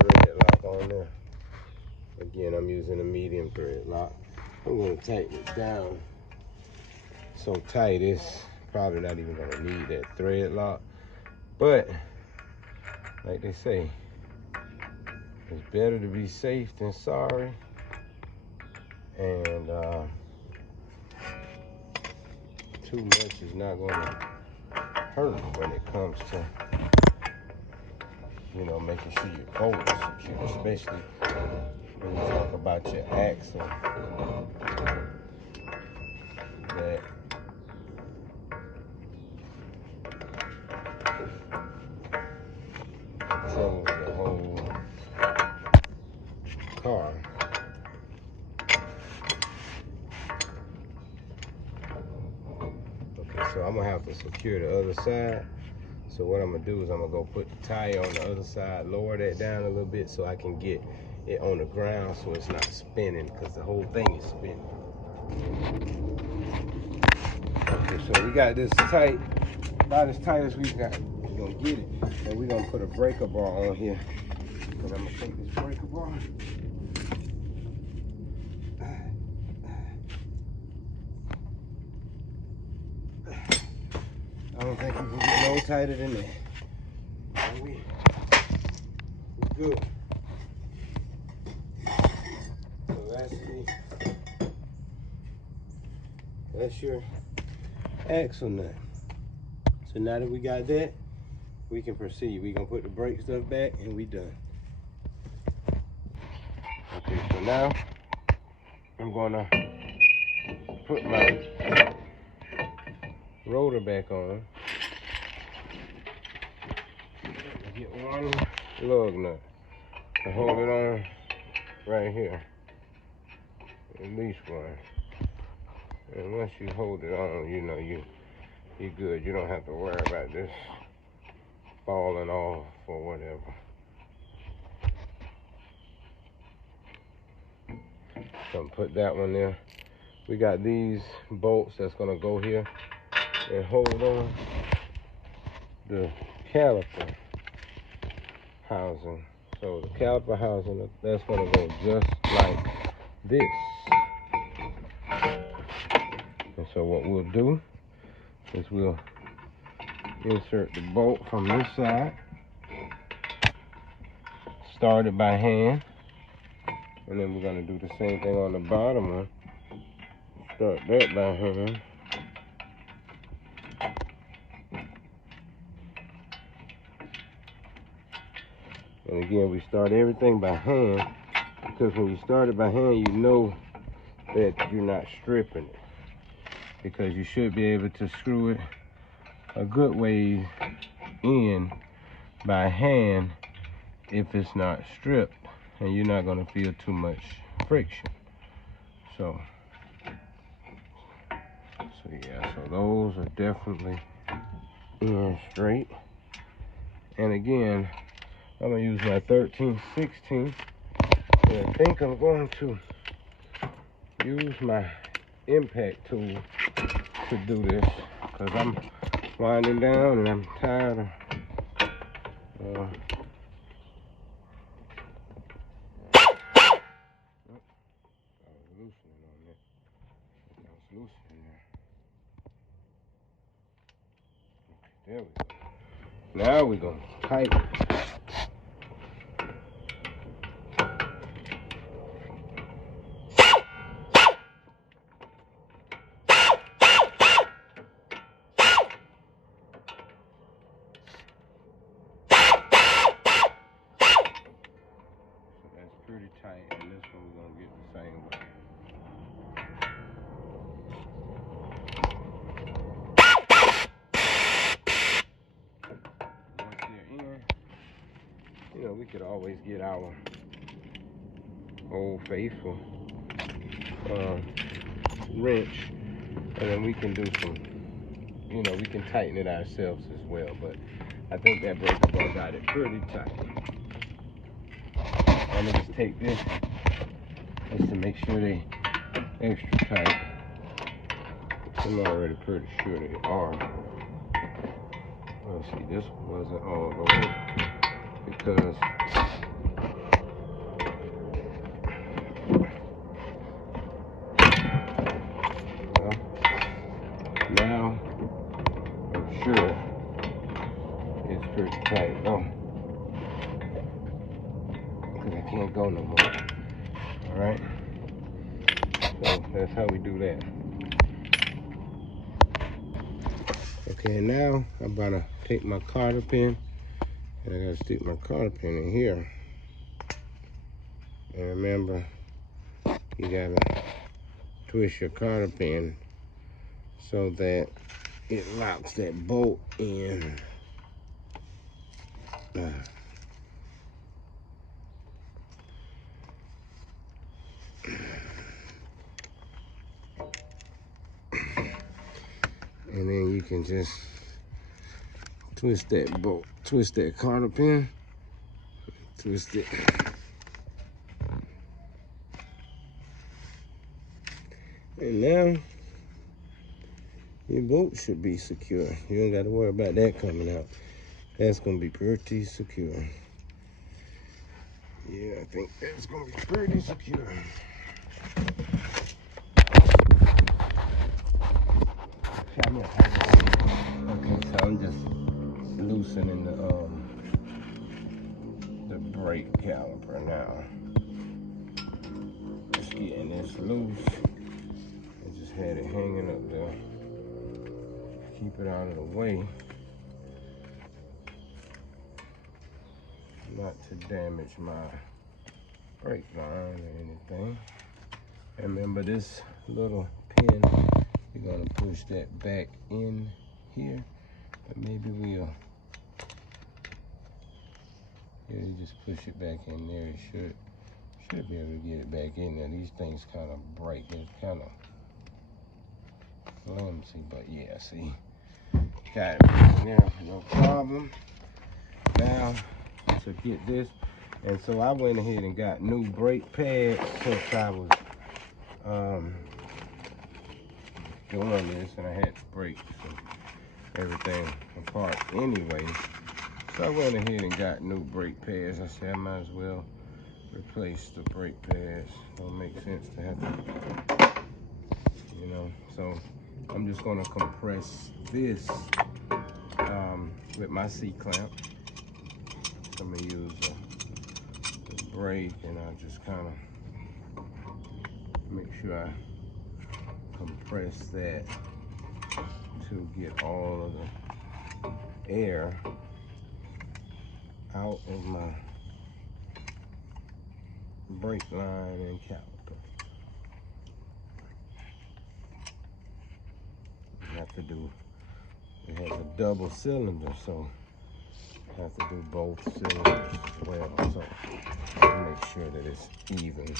thread lock on there. Again, I'm using a medium thread lock. I'm gonna tighten it down so tight it's probably not even gonna need that thread lock. But like they say, it's better to be safe than sorry. And too much is not going to hurt when it comes to, you know, making sure your bolt is secure, especially when you talk about your axle that controls the whole car. So I'm gonna have to secure the other side. So what I'm gonna do is I'm gonna go put the tire on the other side, lower that down a little bit so I can get it on the ground so it's not spinning, because the whole thing is spinning. Okay, so we got this tight, about as tight as we got. We're gonna get it. And we're gonna put a breaker bar on here. And I'm gonna take this breaker bar. I don't think we can get no tighter than that. We're good. So that's your axle nut. So now that we got that, we can proceed. We're gonna put the brake stuff back and we done. Okay, so now I'm gonna put my rotor back on. Get one lug nut to hold it on right here. At least one. And once you hold it on, you know you're good. You don't have to worry about this falling off or whatever. So I'm put that one there. We got these bolts that's gonna go here and hold on the caliper housing. So the caliper housing, that's gonna go just like this. And so what we'll do is we'll insert the bolt from this side, start it by hand, and then we're gonna do the same thing on the bottom one. Start that by hand. And again, we start everything by hand, because when you start it by hand, you know that you're not stripping it, because you should be able to screw it a good way in by hand if it's not stripped, and you're not going to feel too much friction. So yeah, so those are definitely in straight. And again, I'm gonna use my 13/16. And I think I'm going to use my impact tool to do this, because I'm winding down and I'm tired of loosening on that. I was loosening there. Okay, there we go. Now we're gonna tighten. So that's pretty tight, and this one we're gonna get the same way. Once they're in, you know, we could always get our old faithful wrench, and then we can do some, you know, we can tighten it ourselves as well. But I think that breaker bar got it pretty tight. I'm gonna just take this just to make sure they extra tight. I'm already pretty sure they are. Let's see, this wasn't all the way because now I'm sure it's pretty tight though, because I can't go no more. All right, so that's how we do that. Okay, now I'm about to take my cotter pin, and I gotta stick my cotter pin in here. And remember, you gotta twist your cotter pin so that it locks that bolt in. And then you can just twist that bolt, twist that cotter pin, twist it. And now your bolt should be secure. You don't got to worry about that coming out. That's gonna be pretty secure. Yeah, I think that's gonna be pretty secure. Okay, so I'm just loosening the brake caliper now. Just getting this loose. I just had it hanging up there. Keep it out of the way, not to damage my brake line or anything. And remember, this little pin, you're gonna push that back in here, but maybe we'll, yeah, you just push it back in there. It should be able to get it back in there. These things kind of break. It's kind of flimsy, but yeah, see, got it in there, no problem. Now to get this, and so I went ahead and got new brake pads since I was doing this, and I had to break everything apart anyway. So I went ahead and got new brake pads. I said I might as well replace the brake pads. Don't make sense to have to, you know. So I'm just gonna compress this with my C-clamp. I'm gonna use the brake, and I'll just kind of make sure I compress that to get all of the air out of my brake line and caliper. You have to do, it has a double cylinder, so I have to do both cylinders as well, so make sure that it's even.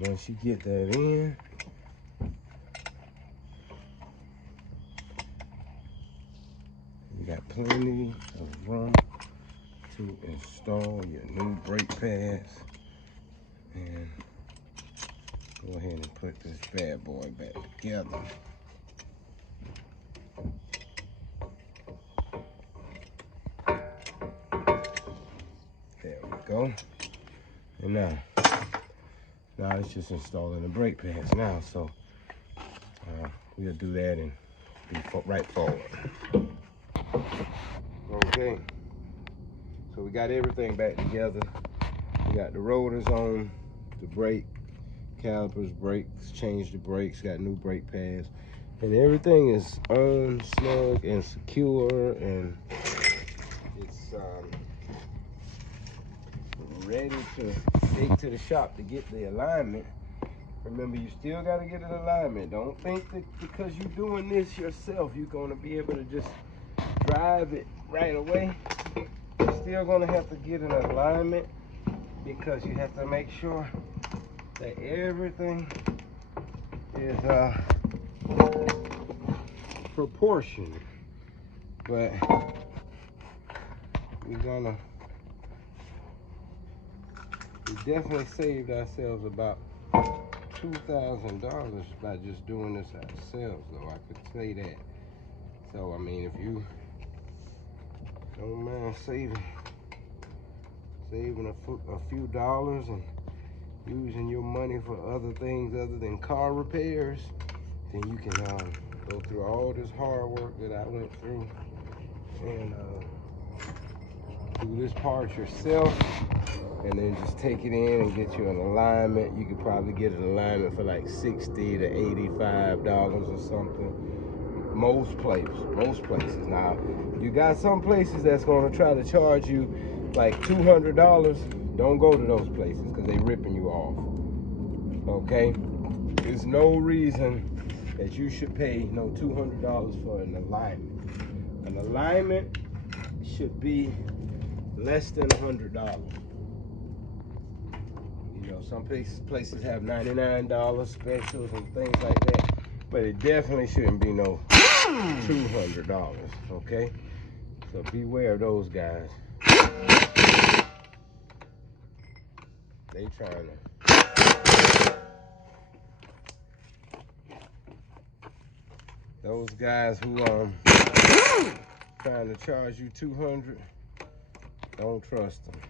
Once you get that in, you got plenty of room to install your new brake pads. And go ahead and put this bad boy back together. There we go. And now it's just installing the brake pads now. So we'll do that and be right forward. Okay. So we got everything back together. We got the rotors on, the brake calipers, brakes, changed the brakes, got new brake pads, and everything is on, snug, and secure, and it's ready to take to the shop to get the alignment. Remember, you still got to get an alignment. Don't think that because you're doing this yourself, you're going to be able to just drive it right away. You're still going to have to get an alignment because you have to make sure that everything is proportioned. But we definitely saved ourselves about $2,000 by just doing this ourselves, though. I could say that. So I mean, if you don't mind saving a few dollars and using your money for other things other than car repairs, then you can go through all this hard work that I went through and do this part yourself, and then just take it in and get you an alignment. You could probably get an alignment for like $60 to $85 or something. Most places. Now, you got some places that's going to try to charge you like $200. Don't go to those places because they ripping you off. Okay? There's no reason that you should pay no $200 for an alignment. An alignment should be less than $100. You know, some places have $99 specials and things like that, but it definitely shouldn't be no $200. Okay? So beware of those guys. They trying to those guys who trying to charge you $200, don't trust them.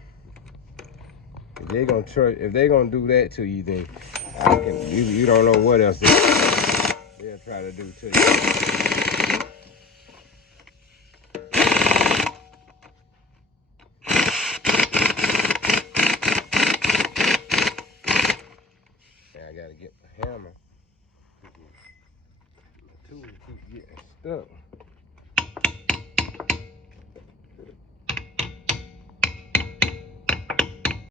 If they're gonna do that to you, then you don't know what else they'll try to do to you. I gotta get the hammer. My tool keeps getting stuck.